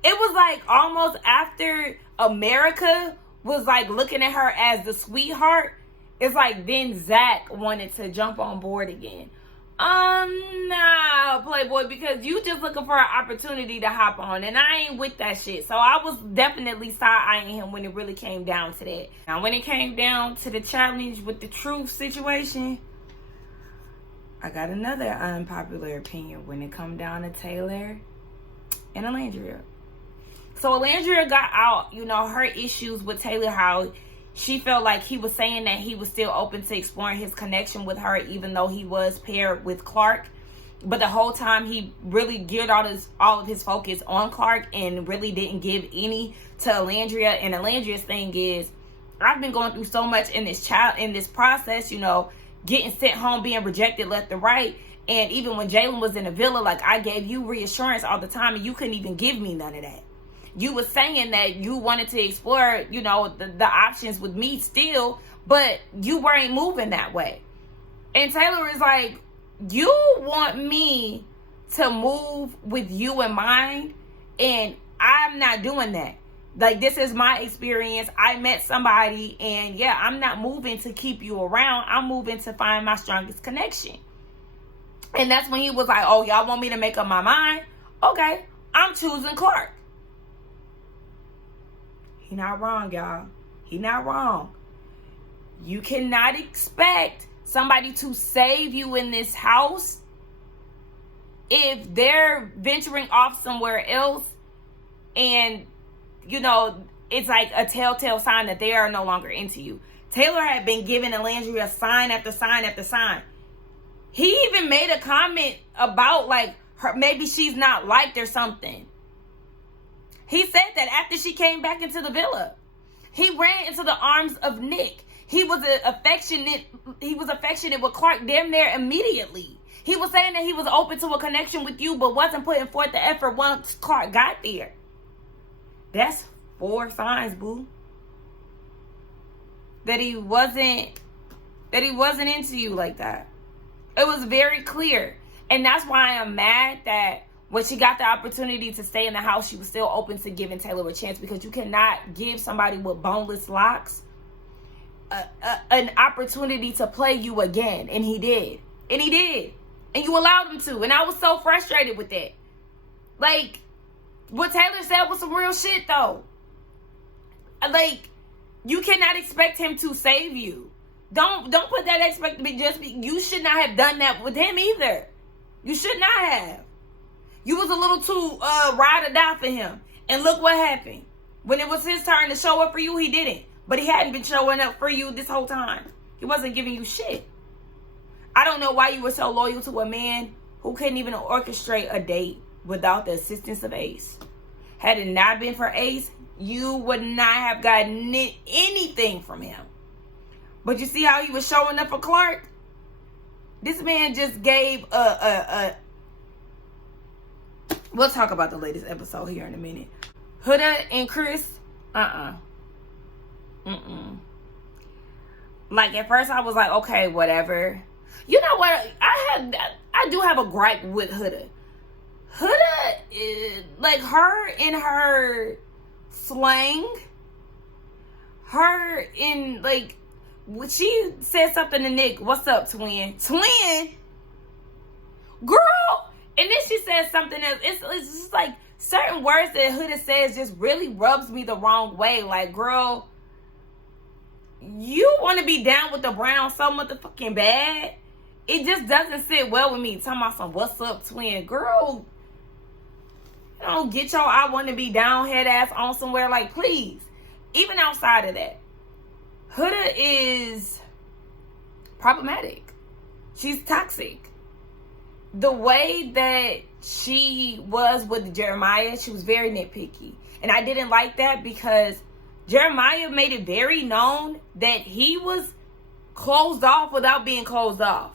it was almost after America was looking at her as the sweetheart. It's then Zach wanted to jump on board again. Nah, Playboy, because you just looking for an opportunity to hop on, and I ain't with that shit. So I was definitely side-eyeing him when it really came down to that. Now, when it came down to the challenge with the truth situation, I got another unpopular opinion when it come down to Taylor and Alandria. So Alandria got out, her issues with Taylor, how she felt like he was saying that he was still open to exploring his connection with her, even though he was paired with Clark. But the whole time he really geared all of his focus on Clark and really didn't give any to Alandria. And Alandria's thing is, I've been going through so much in this process, getting sent home, being rejected left and right. And even when Jalen was in the villa, I gave you reassurance all the time and you couldn't even give me none of that. You were saying that you wanted to explore, the options with me still, but you weren't moving that way. And Taylor is you want me to move with you in mind, and I'm not doing that. This is my experience. I met somebody, and yeah, I'm not moving to keep you around. I'm moving to find my strongest connection. And that's when he was oh, y'all want me to make up my mind? Okay, I'm choosing Clark. He not wrong, y'all. He not wrong. You cannot expect somebody to save you in this house if they're venturing off somewhere else and, it's a telltale sign that they are no longer into you. Taylor had been giving Alandria sign after sign after sign. He even made a comment about like her, maybe she's not liked or something. He said that after she came back into the villa. He ran into the arms of Nick. He was affectionate with Clark damn near immediately. He was saying that he was open to a connection with you, but wasn't putting forth the effort once Clark got there. That's 4 signs, boo. That he wasn't into you like that. It was very clear. And that's why I'm mad that when she got the opportunity to stay in the house, she was still open to giving Taylor a chance, because you cannot give somebody with boneless locks an opportunity to play you again. And he did. And he did. And you allowed him to. And I was so frustrated with that. Like, what Taylor said was some real shit, though. Like, you cannot expect him to save you. Don't put that expectation. You should not have done that with him either. You should not have. You was a little too ride or die for him. And look what happened. When it was his turn to show up for you, he didn't. But he hadn't been showing up for you this whole time. He wasn't giving you shit. I don't know why you were so loyal to a man who couldn't even orchestrate a date without the assistance of Ace. Had it not been for Ace, you would not have gotten anything from him. But you see how he was showing up for Clark? This man just gave we'll talk about the latest episode here in a minute. Huda and Chris, Like, at first I was like, okay, whatever. You know what? I do have a gripe with Huda. Huda is, like, her in her slang, her in, like, when she said something to Nick, what's up, twin? Twin? Girl! And then she said something else. It's just like certain words that Huda says just really rubs me the wrong way. Like, girl, you want to be down with the Brown so motherfucking bad. It just doesn't sit well with me. Talking about some what's up, twin. Girl, you don't get your I want to be down head ass on somewhere. Like, please. Even outside of that, Huda is problematic. She's toxic. The way that she was with Jeremiah, she was very nitpicky. And I didn't like that because Jeremiah made it very known that he was closed off without being closed off.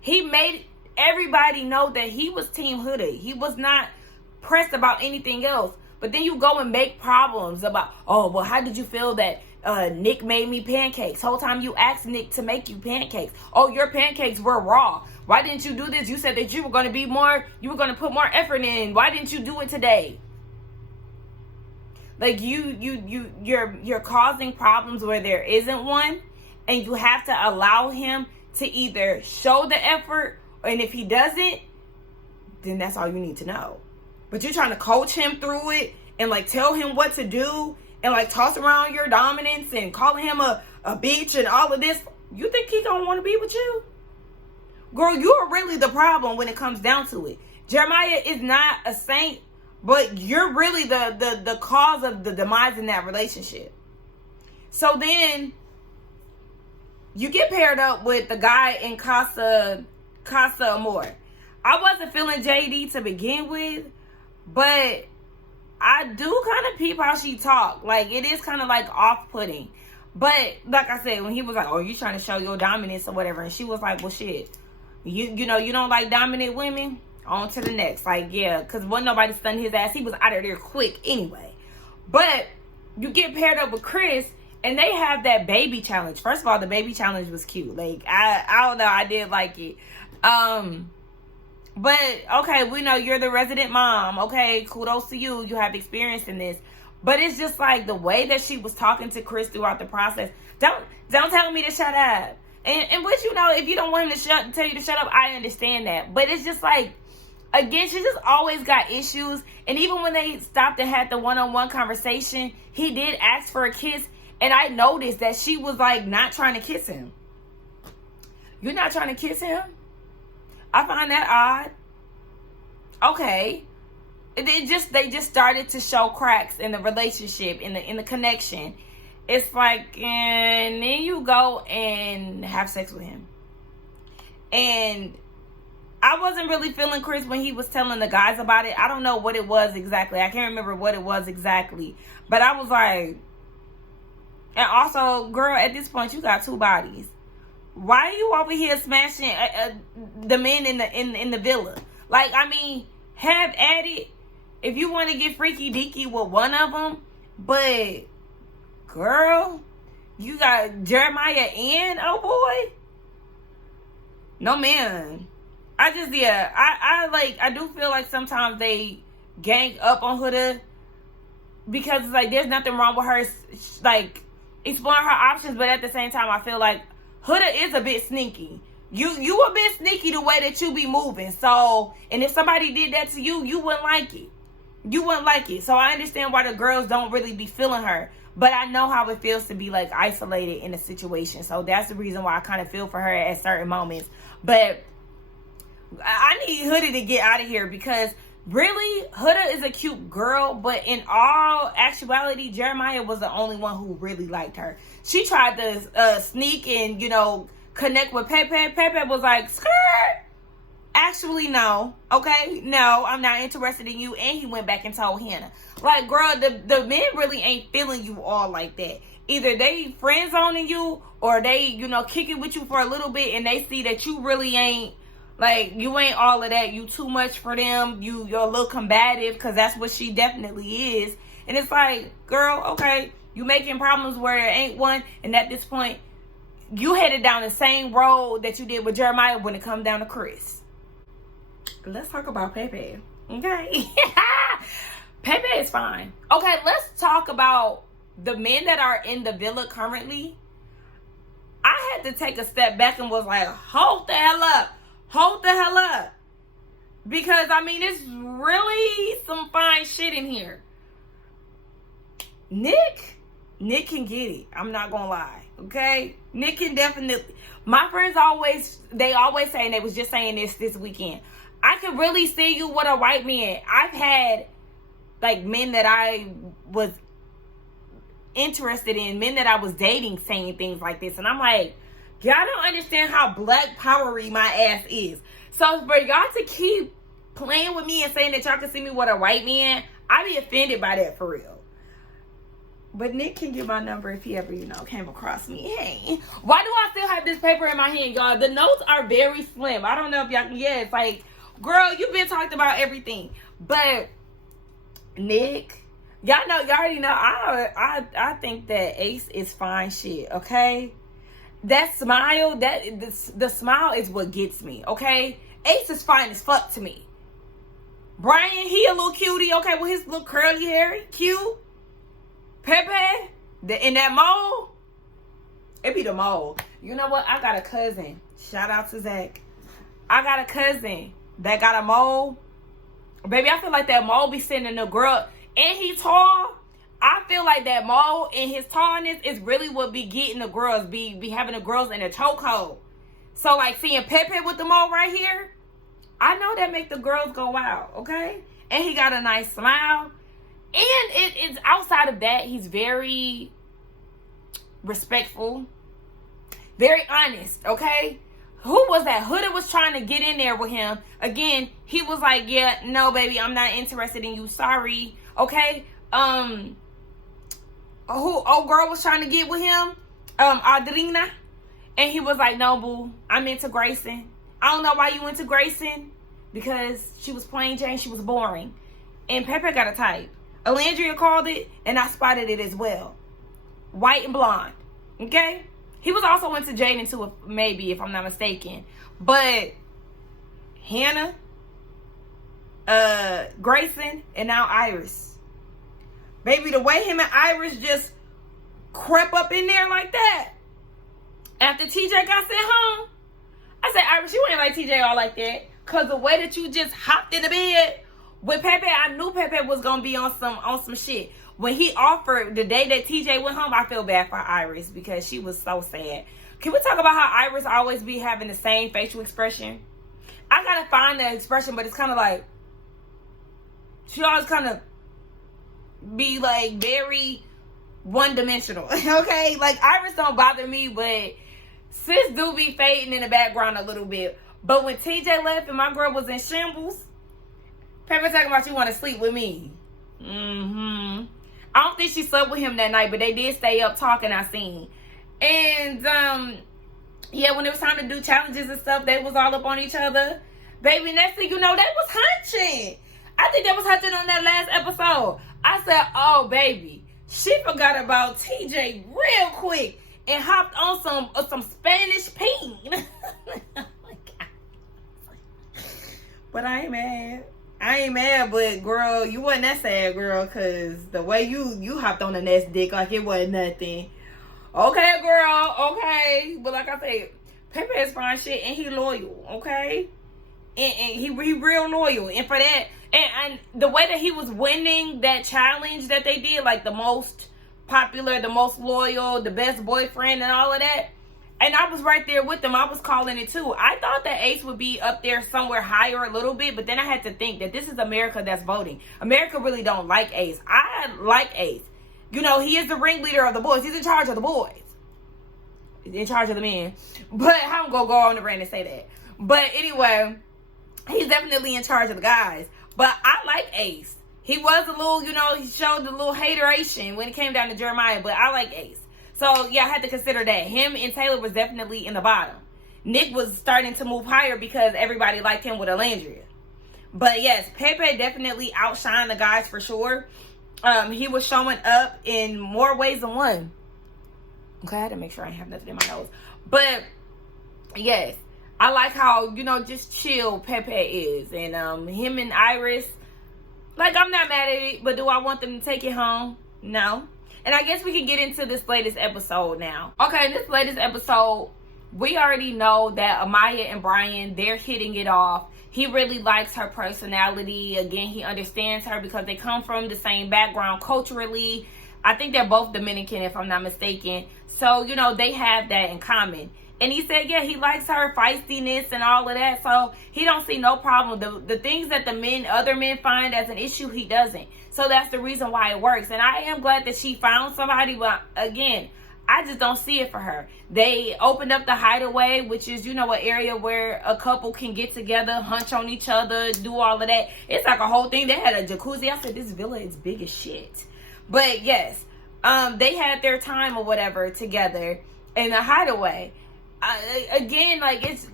He made everybody know that he was Team Huda. He was not pressed about anything else. But then you go and make problems about, oh, well, how did you feel that Nick made me pancakes? Whole time you asked Nick to make you pancakes. Oh, your pancakes were raw. Why didn't you do this? You said that you were going to be more, you were going to put more effort in. Why didn't you do it today? Like, you're causing problems where there isn't one, and you have to allow him to either show the effort, and if he doesn't, then that's all you need to know. But you're trying to coach him through it and like tell him what to do and like toss around your dominance and calling him a bitch and all of this. You think he gonna want to be with you? Girl, you're really the problem when it comes down to it. Jeremiah is not a saint, but you're really the cause of the demise in that relationship. So then you get paired up with the guy in Casa Amor. I wasn't feeling JD to begin with, but I do kind of peep how she talked. Like, it is kind of like off-putting. But like I said, when he was like, oh, you trying to show your dominance or whatever, and she was like, well, shit, you know, you don't like dominant women? On to the next. Like, yeah, because wasn't nobody stunned his ass. He was out of there quick anyway. But you get paired up with Chris, and they have that baby challenge. First of all, the baby challenge was cute. Like, I don't know, I did like it. But okay, we know you're the resident mom. Okay, kudos to you. You have experience in this. But it's just like the way that she was talking to Chris throughout the process. Don't tell me to shut up. And which, you know, if you don't want him to tell you to shut up, I understand that. But it's just like, again, she just always got issues. And even when they stopped and had the one-on-one conversation, he did ask for a kiss. And I noticed that she was like not trying to kiss him. You're not trying to kiss him? I find that odd. Okay. They just started to show cracks in the relationship, in the connection. it's like, and then you go and have sex with him. And I wasn't really feeling Chris when he was telling the guys about it. I don't know what it was exactly. I can't remember what it was exactly. But I was like, and also, girl, at this point, you got 2 bodies. Why are you over here smashing the men in the villa? Like, I mean, have at it if you want to get freaky deaky with one of them. But, girl, you got Jeremiah and oh boy. No, man. I just, yeah, I do feel like sometimes they gang up on Huda because it's like there's nothing wrong with her, like, exploring her options, but at the same time, I feel like Huda is a bit sneaky. You a bit sneaky the way that you be moving. So, and if somebody did that to you, you wouldn't like it. You wouldn't like it. So I understand why the girls don't really be feeling her. But I know how it feels to be like isolated in a situation. So that's the reason why I kind of feel for her at certain moments. But I need Huda to get out of here because really, Huda is a cute girl, but in all actuality, Jeremiah was the only one who really liked her. She tried to sneak and, connect with Pepe. Pepe was like, skirt. Actually, no. Okay? No, I'm not interested in you. And he went back and told Hannah. Like, girl, the men really ain't feeling you all like that. Either they friend zoning you or they, kick it with you for a little bit and they see that you really ain't, like, you ain't all of that. You too much for them. You're a little combative because that's what she definitely is. And it's like, girl, okay, you making problems where there ain't one. And at this point, you headed down the same road that you did with Jeremiah when it comes down to Chris. Let's talk about Pepe. Okay? Pepe is fine. Okay, let's talk about the men that are in the villa currently. I had to take a step back and was like, hold the hell up. Hold the hell up. Because, I mean, it's really some fine shit in here. Nick can get it. I'm not going to lie. Okay? Nick can definitely. My friends always say, and they was just saying this weekend, I could really see you with a white man. I've had, like, men that I was interested in, men that I was dating saying things like this. And I'm like, y'all don't understand how black powery my ass is. So for y'all to keep playing with me and saying that y'all can see me with a white man, I be offended by that for real. But Nick can get my number if he ever, came across me. Hey, why do I still have this paper in my hand, y'all? The notes are very slim. I don't know if y'all can, it's like, girl, you've been talked about everything. But Nick, y'all already know, I think that Ace is fine shit, okay? That smile, the smile is what gets me, okay? Ace is fine as fuck to me. Brian, he a little cutie, okay, with his little curly hair, cute. Pepe, in that mole, it be the mole. You know what? I got a cousin. Shout out to Zach. I got a cousin that got a mole. Baby, I feel like that mole be sending the girl, and he tall. I feel like that mole and his tallness is really what be getting the girls, be having the girls in a chokehold. So, like, seeing Pepe with the mole right here, I know that make the girls go wild, okay? And he got a nice smile. And it's outside of that, he's very respectful, very honest, okay? Who was that? Huda was trying to get in there with him. Again, he was like, yeah, no, baby, I'm not interested in you. Sorry, okay? Old girl was trying to get with him, Alandria, and he was like, no, boo, I'm into Grayson. I don't know why you into Grayson, because she was plain Jane, she was boring. And Pepe got a type. Alandria called it, and I spotted it as well. White and blonde, okay? He was also into Jaden too, maybe, if I'm not mistaken. But Hannah, Grayson, and now Iris. Baby, the way him and Iris just crept up in there like that. After TJ got sent home, I said, Iris, you ain't like TJ all like that. Because the way that you just hopped in the bed with Pepe, I knew Pepe was going to be on some shit. When he offered, the day that TJ went home, I feel bad for Iris because she was so sad. Can we talk about how Iris always be having the same facial expression? I got to find that expression, but it's kind of like, she always kind of be like very one-dimensional. Okay, like Iris don't bother me, but sis do be fading in the background a little bit. But when TJ left and my girl was in shambles, Pepper talking about you want to sleep with me. I don't think she slept with him that night, but they did stay up talking, I seen. And yeah, when it was time to do challenges and stuff, they was all up on each other. Baby, next thing you know, they was hunching. I think they was hunching on that last episode. I said, oh baby, she forgot about TJ real quick and hopped on some Spanish peen. Oh my God. But I ain't mad. But girl, you wasn't that sad, girl, because the way you hopped on the next dick like it wasn't nothing. Okay, girl, okay. But like I said, Pepe is fine shit and he loyal, okay? And he real loyal. And for that, and the way that he was winning that challenge that they did, like the most popular, the most loyal, the best boyfriend and all of that, and I was right there with them. I was calling it too. I thought that Ace would be up there somewhere higher a little bit, but then I had to think that this is America that's voting. America really don't like Ace. I like Ace. You know, he is the ringleader of the boys. He's in charge of the boys. He's in charge of the men. But I'm going to go on the rant and say that. But anyway, he's definitely in charge of the guys. But I like Ace. He was a little, you know, he showed a little hateration when it came down to Jeremiah. But I like Ace. So, yeah, I had to consider that. Him and Taylor was definitely in the bottom. Nick was starting to move higher because everybody liked him with Alandria. But, yes, Pepe definitely outshined the guys for sure. He was showing up in more ways than one. Okay, I had to make sure I didn't have nothing in my nose. But, yes, I like how, you know, just chill Pepe is. And him and Iris, like, I'm not mad at it, but do I want them to take it home? No. And I guess we can get into this latest episode now. Okay, in this latest episode, we already know that Amaya and Brian, they're hitting it off. He really likes her personality. Again, he understands her because they come from the same background culturally. I think they're both Dominican, if I'm not mistaken. So, you know, they have that in common. And he said, yeah, he likes her feistiness and all of that. So he don't see no problem. The things that other men find as an issue, he doesn't. So that's the reason why it works. And I am glad that she found somebody. But again, I just don't see it for her. They opened up the Hideaway, which is, you know, an area where a couple can get together, hunch on each other, do all of that. It's like a whole thing. They had a jacuzzi. I said, this villa is big as shit. But yes, they had their time or whatever together in the Hideaway. Again, like, it's...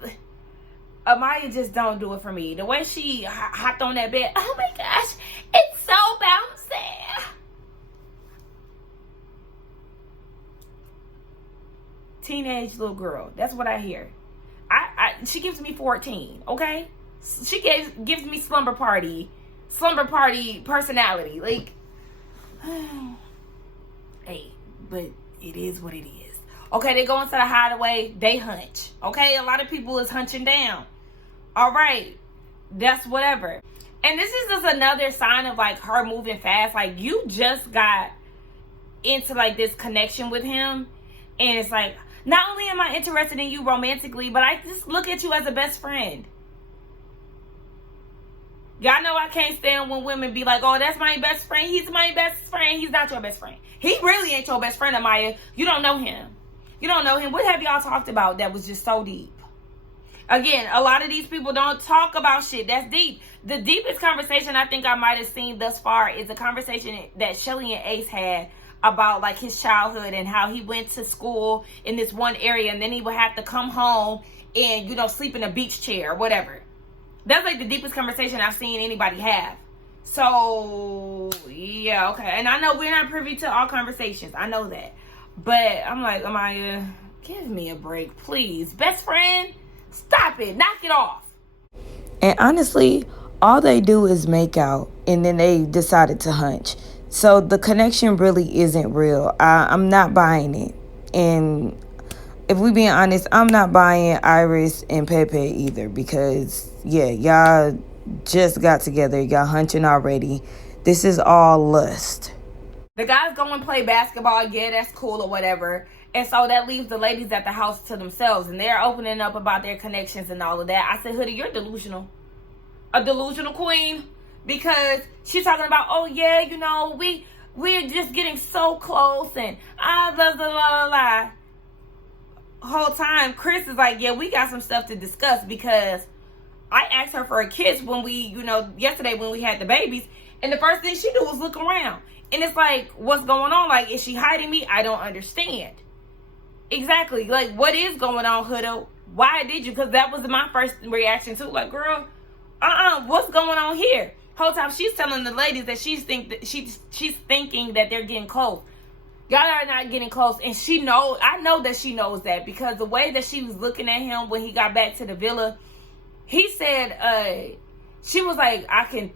Amaya just don't do it for me. The way she hopped on that bed, oh my gosh, it's so bouncy. Teenage little girl. That's what I hear. She gives me 14, okay? She gives me slumber party personality. Like, hey, but it is what it is. Okay, they go into the Hideaway, they hunch. Okay, a lot of people is hunching down. All right, that's whatever. And this is just another sign of, like, her moving fast. Like, you just got into, like, this connection with him. And it's like, not only am I interested in you romantically, but I just look at you as a best friend. Y'all know I can't stand when women be like, oh, that's my best friend. He's my best friend. He's not your best friend. He really ain't your best friend, Amaya. You don't know him. You don't know him. What have y'all talked about that was just so deep? Again, a lot of these people don't talk about shit that's deep. The deepest conversation I think I might have seen thus far is a conversation that Shelly and Ace had about, like, his childhood and how he went to school in this one area and then he would have to come home and, you know, sleep in a beach chair or whatever. That's, like, the deepest conversation I've seen anybody have. So, yeah, okay. And I know we're not privy to all conversations. I know that. But I'm like, Amaya, give me a break, please. Best friend? Stop it. Knock it off. And honestly, all they do is make out, and then they decided to hunch. So the connection really isn't real. I'm not buying it. And if we being honest, I'm not buying Iris and Pepe either. Because, yeah, y'all just got together. Y'all hunching already. This is all lust. The guys go and play basketball. Yeah, that's cool or whatever. And so that leaves the ladies at the house to themselves. And they're opening up about their connections and all of that. I said, Huda, you're delusional. A delusional queen. Because she's talking about, oh, yeah, you know, we're just getting so close and blah, blah, blah, blah, blah. Whole time, Chris is like, yeah, we got some stuff to discuss because I asked her for a kiss when we, yesterday when we had the babies, and the first thing she did was look around. And it's like, what's going on? Like, is she hiding me? I don't understand. Exactly. Like, what is going on, Huda? Why did you? Because that was my first reaction too. Like, girl, what's going on here? Whole time she's telling the ladies that she's thinking that they're getting close. Y'all are not getting close, and I know that she knows that, because the way that she was looking at him when he got back to the villa, he said, she was like,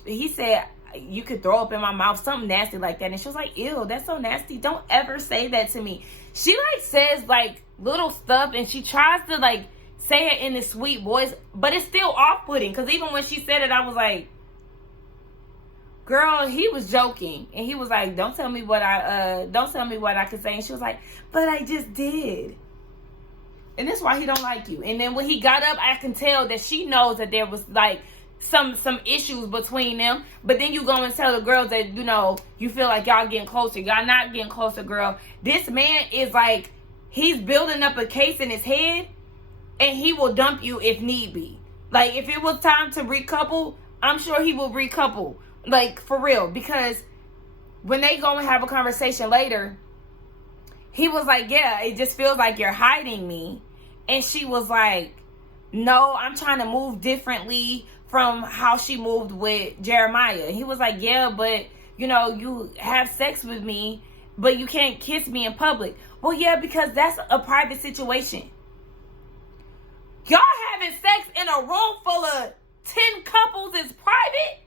he said, you could throw up in my mouth, something nasty like that. And she was like, ew, that's so nasty. Don't ever say that to me. She like says like little stuff, and she tries to like say it in this sweet voice, but it's still off-putting, because even when she said it, I was like, girl, he was joking. And he was like, don't tell me what I could say. And she was like, but I just did. And that's why he don't like you. And then when he got up, I can tell that she knows that there was like some issues between them. But then you go and tell the girls that, you feel like y'all getting closer. Y'all not getting closer, girl. This man is like, he's building up a case in his head, and he will dump you if need be. Like, if it was time to recouple, I'm sure he will recouple. Like, for real. Because when they go and have a conversation later, he was like, yeah, it just feels like you're hiding me. And she was like, no, I'm trying to move differently from how she moved with Jeremiah. And he was like, yeah, but, you have sex with me, but you can't kiss me in public. Well, yeah, because that's a private situation. Y'all having sex in a room full of 10 couples is private?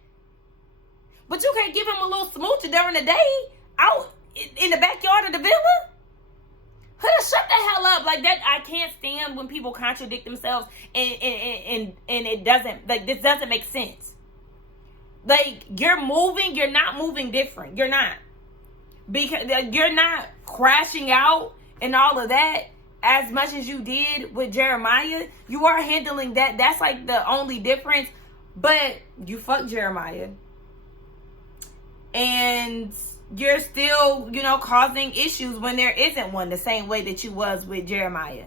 But you can't give him a little smoocher during the day out in the backyard of the villa? Huda, shut the hell up. Like, that, I can't stand when people contradict themselves and it doesn't, like, this doesn't make sense. Like, you're not moving different. You're not. Because you're not crashing out and all of that as much as you did with Jeremiah. You are handling that. That's like the only difference. But you fucked Jeremiah. And you're still, causing issues when there isn't one, the same way that you was with Jeremiah.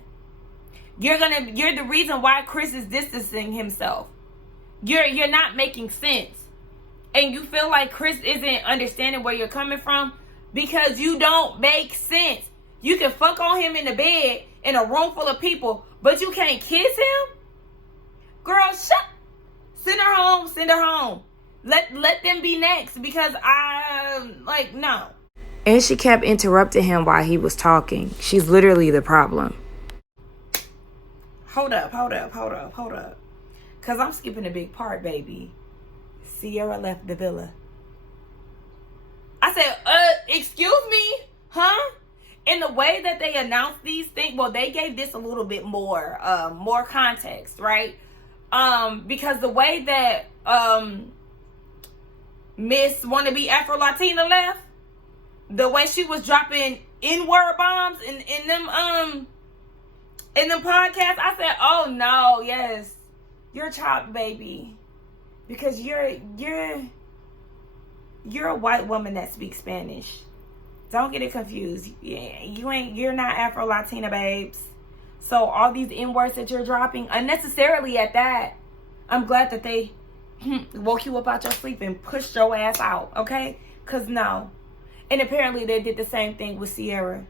You're the reason why Chris is distancing himself. You're not making sense. And you feel like Chris isn't understanding where you're coming from because you don't make sense. You can fuck on him in the bed in a room full of people, but you can't kiss him? Girl, send her home. Let them be next, because no. And she kept interrupting him while he was talking. She's literally the problem. Hold up. Because I'm skipping a big part, baby. Sierra left the villa. I said, excuse me? Huh? In the way that they announced these things, well, they gave this a little bit more context, right? Because the way that Miss Wannabe Afro-Latina left, the way she was dropping N-word bombs in them podcasts, I said, oh no, yes, you're chopped, baby, because you're a white woman that speaks Spanish. Don't get it confused. You're not Afro-Latina, babes. So all these N-words that you're dropping unnecessarily at that, I'm glad that they woke you up out your sleep and pushed your ass out, okay? Because no. And apparently they did the same thing with Sierra.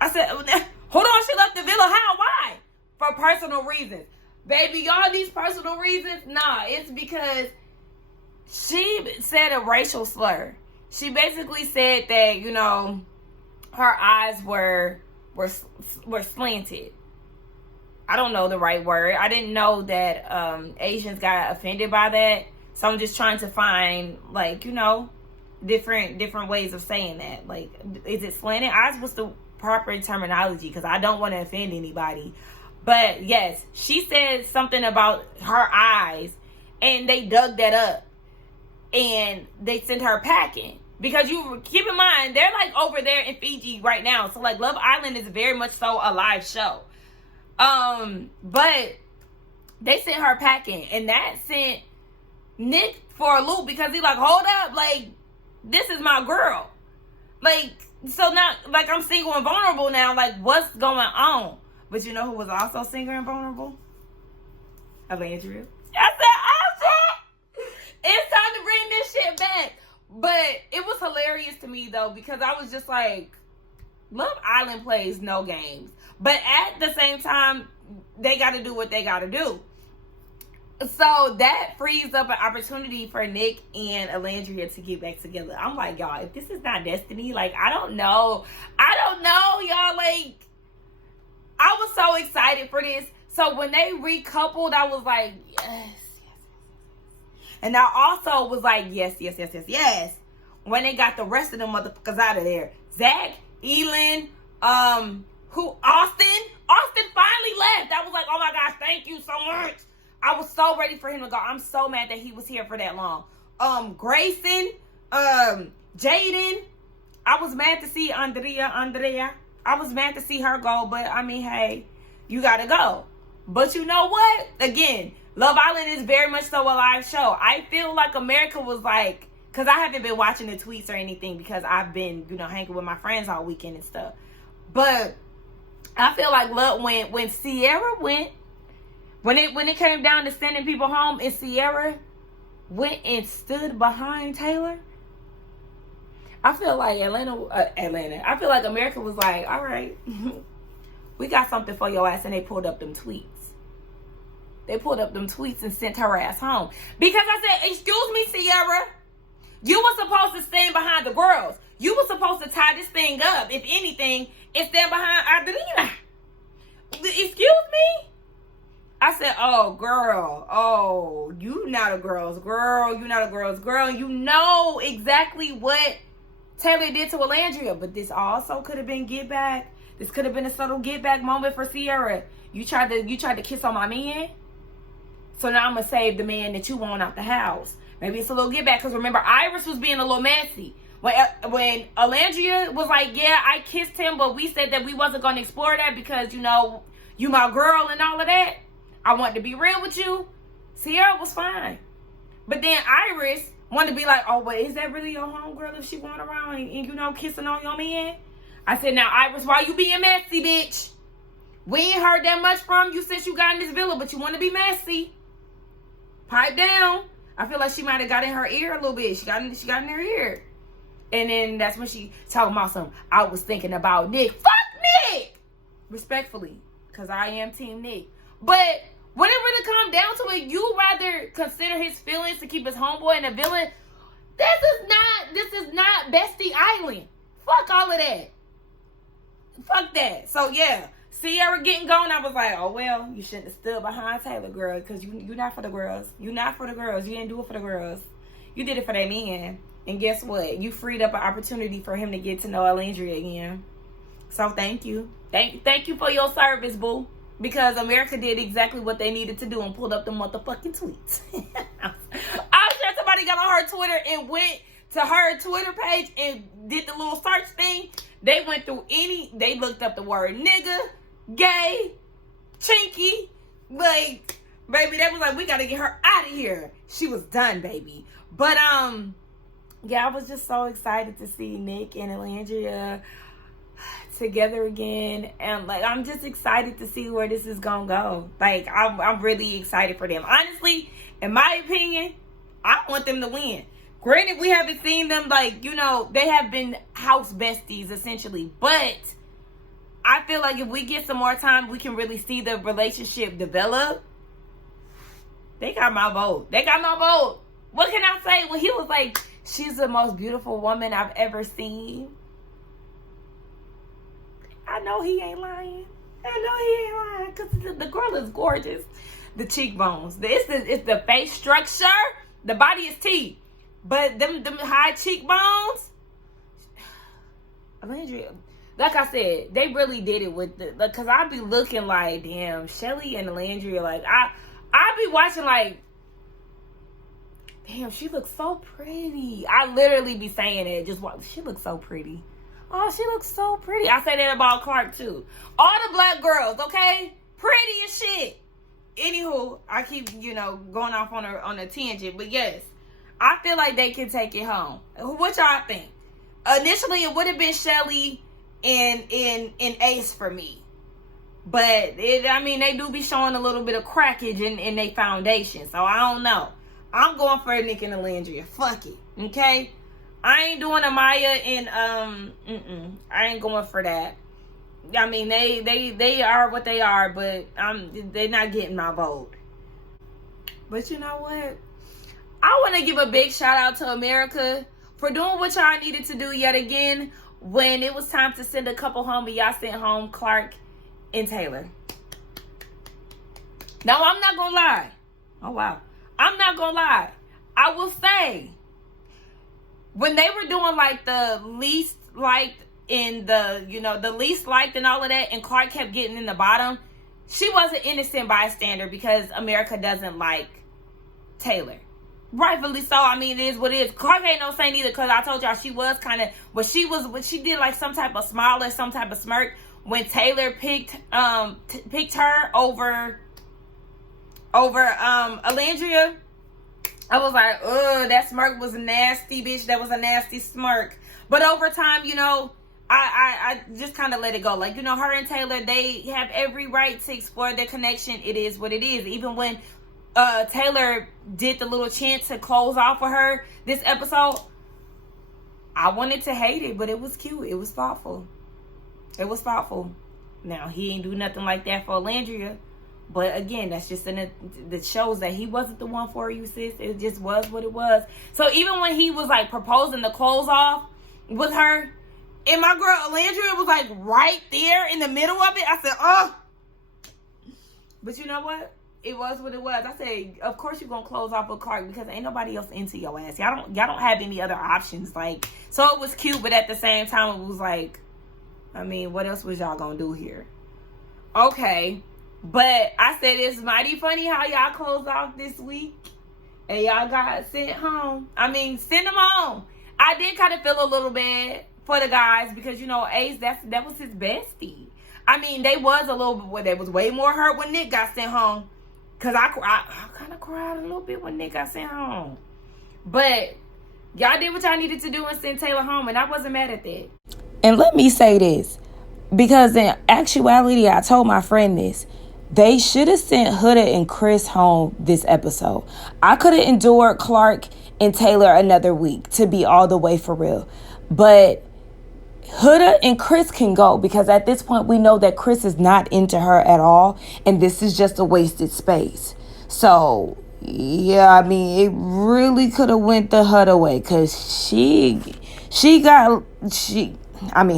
I said, hold on, she left the villa. How? Why? For personal reasons. Baby, y'all, these personal reasons? Nah, it's because she said a racial slur. She basically said that, her eyes were slanted. I don't know the right word. I didn't know that Asians got offended by that. So I'm just trying to find, different ways of saying that. Like, is it slanted eyes? What's the proper terminology? Because I don't want to offend anybody. But yes, she said something about her eyes, and they dug that up, and they sent her packing. Because you keep in mind, they're like over there in Fiji right now. So like Love Island is very much so a live show. But they sent her packing, and that sent Nick for a loop, because he's like, hold up, like, this is my girl. Like, so now, like, I'm single and vulnerable now. Like, what's going on? But you know who was also single and vulnerable? Alandria. I said, it's time to bring this shit back. But it was hilarious to me, though, because I was just like, Love Island plays no games. But at the same time, they got to do what they got to do. So that frees up an opportunity for Nick and Alandria to get back together. I'm like, y'all, if this is not destiny, like, I don't know, y'all. Like, I was so excited for this. So when they recoupled, I was like, yes. And I also was like, yes. When they got the rest of them motherfuckers out of there. Zach, Elin, Austin finally left. I was like, oh my gosh, thank you so much. I was so ready for him to go. I'm so mad that he was here for that long. Grayson, Jaden. I was mad to see Andrea. I was mad to see her go, but I mean, hey, you gotta go. But you know what? Again, Love Island is very much so a live show. I feel like America was like, because I haven't been watching the tweets or anything because I've been, hanging with my friends all weekend and stuff. But I feel like when Sierra went, when it came down to sending people home, and Sierra went and stood behind Taylor, I feel like I feel like America was like, all right, we got something for your ass, and they pulled up them tweets. They pulled up them tweets and sent her ass home. Because I said, excuse me, Sierra, you were supposed to stand behind the girls. You were supposed to tie this thing up, if anything, and stand behind Adelina. Excuse me? I said, oh, girl. Oh, you not a girl's girl. You not a girl's girl. You know exactly what Taylor did to Alandria. But this also could have been get back. This could have been a subtle get back moment for Sierra. You tried to kiss on my man. So now I'm going to save the man that you want out the house. Maybe it's a little get back. Because remember, Iris was being a little messy. When Alandria was like, yeah, I kissed him, but we said that we wasn't going to explore that because, you my girl and all of that. I wanted to be real with you. Sierra was fine. But then Iris wanted to be like, oh, but is that really your homegirl if she going around and kissing on your man? I said, now, Iris, why you being messy, bitch? We ain't heard that much from you since you got in this villa, but you want to be messy. Pipe down. I feel like she might have got in her ear a little bit. She got in her ear. And then that's when she talking about some, I was thinking about Nick. Fuck Nick! Respectfully. Because I am Team Nick. But when it really come down to it, you rather consider his feelings to keep his homeboy in the villa. This is not Bestie Island. Fuck all of that. Fuck that. So yeah, Sierra getting gone, I was like, oh well, you shouldn't have stood behind Taylor, girl, because you're not for the girls. You're not for the girls. You didn't do it for the girls. You did it for that man. And guess what? You freed up an opportunity for him to get to know Alandria again. So thank you. Thank you for your service, boo. Because America did exactly what they needed to do and pulled up the motherfucking tweets. I'm sure somebody got on her Twitter and went to her Twitter page and did the little search thing. They went through they looked up the word nigga, gay, chinky. Like, baby, they was like, we got to get her out of here. She was done, baby. But, yeah, I was just so excited to see Nick and Alandria together again, and like I'm just excited to see where this is gonna go. Like I'm really excited for them. Honestly, in my opinion, I want them to win. Granted, we haven't seen them they have been house besties essentially, but I feel like if we get some more time, we can really see the relationship develop. They got my vote. What can I say? When he was like, she's the most beautiful woman I've ever seen. I know he ain't lying. Because the girl is gorgeous. The cheekbones. It's the face structure. The body is T. But them high cheekbones. Alandria, like I said, they really did it with because I be looking like, damn, Shelly and Alandria, like, I be watching like, damn, she looks so pretty. I literally be saying it. She looks so pretty. Oh, she looks so pretty. I say that about Clark, too. All the black girls, okay? Pretty as shit. Anywho, I keep, going off on a tangent. But yes, I feel like they can take it home. What y'all think? initially it would have been Shelly and Ace for me. But they do be showing a little bit of crackage in their foundation. So I don't know. I'm going for Nick and Alandria. Fuck it. Okay? I ain't doing Amaya and I ain't going for that. I mean, they are what they are, but they're not getting my vote. But you know what? I want to give a big shout out to America for doing what y'all needed to do yet again when it was time to send a couple home, but y'all sent home Clark and Taylor. Now, I'm not gonna lie. Oh, wow. I'm not gonna lie. I will say, when they were doing like the least liked in the least liked and all of that, and Clark kept getting in the bottom, she was an innocent bystander because America doesn't like Taylor. Rightfully so. I mean, it is what it is. Clark ain't no saint either, because I told y'all she was kind of, but she did like some type of smile or some type of smirk when Taylor picked her over Alandria. I was like, ugh, that smirk was nasty, bitch. That was a nasty smirk. But over time, I just kind of let it go. Like, her and Taylor, they have every right to explore their connection. It is what it is. Even when Taylor did the little chant to close off for her this episode, I wanted to hate it, but it was cute. It was thoughtful. It was thoughtful. Now, he ain't do nothing like that for Alandria. But again, that's just that shows that he wasn't the one for you, sis. It just was what it was. So even when he was like proposing to close off with her, and my girl Alandria was like right there in the middle of it, I said, oh. But you know what? It was what it was. I said, of course you're gonna close off with Clark because ain't nobody else into your ass. Y'all don't have any other options. Like, so it was cute, but at the same time it was like, I mean, what else was y'all gonna do here? Okay. But I said it's mighty funny how y'all closed off this week and y'all got sent home. I mean, send them home. I did kind of feel a little bad for the guys because, Ace, that was his bestie. I mean, they was a little bit, they was way more hurt when Nick got sent home. Because I kind of cried a little bit when Nick got sent home. But y'all did what y'all needed to do and send Taylor home, and I wasn't mad at that. And let me say this, because in actuality, I told my friend this. They should have sent Huda and Chris home this episode. I could have endured Clark and Taylor another week, to be all the way for real. But Huda and Chris can go, because at this point we know that Chris is not into her at all, and this is just a wasted space. So yeah, I mean, it really could have went the Huda way, because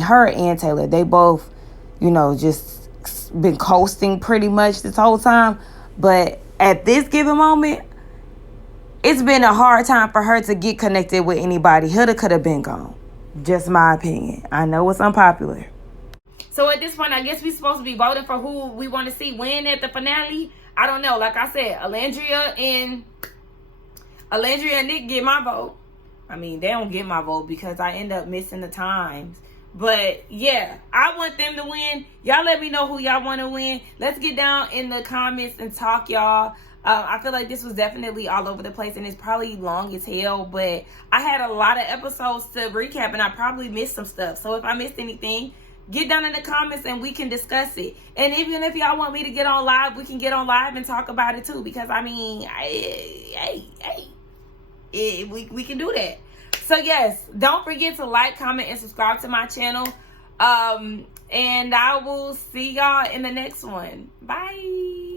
her and Taylor, they both, just been coasting pretty much this whole time. But at this given moment, it's been a hard time for her to get connected with anybody. Huda could have been gone. Just my opinion. I know it's unpopular. So at this point, I guess we're supposed to be voting for who we want to see win at the finale. I don't know. Like I said, Alandria and Nick get my vote. I mean, they don't get my vote because I end up missing the times. But yeah, I want them to win. Y'all let me know who y'all want to win. Let's get down in the comments and talk, y'all. I feel like this was definitely all over the place, and it's probably long as hell, but I had a lot of episodes to recap, and I probably missed some stuff. So if I missed anything, get down in the comments and we can discuss it. And even if y'all want me to get on live, we can get on live and talk about it too, because I mean, we can do that. So yes, don't forget to like, comment, and subscribe to my channel. And I will see y'all in the next one. Bye.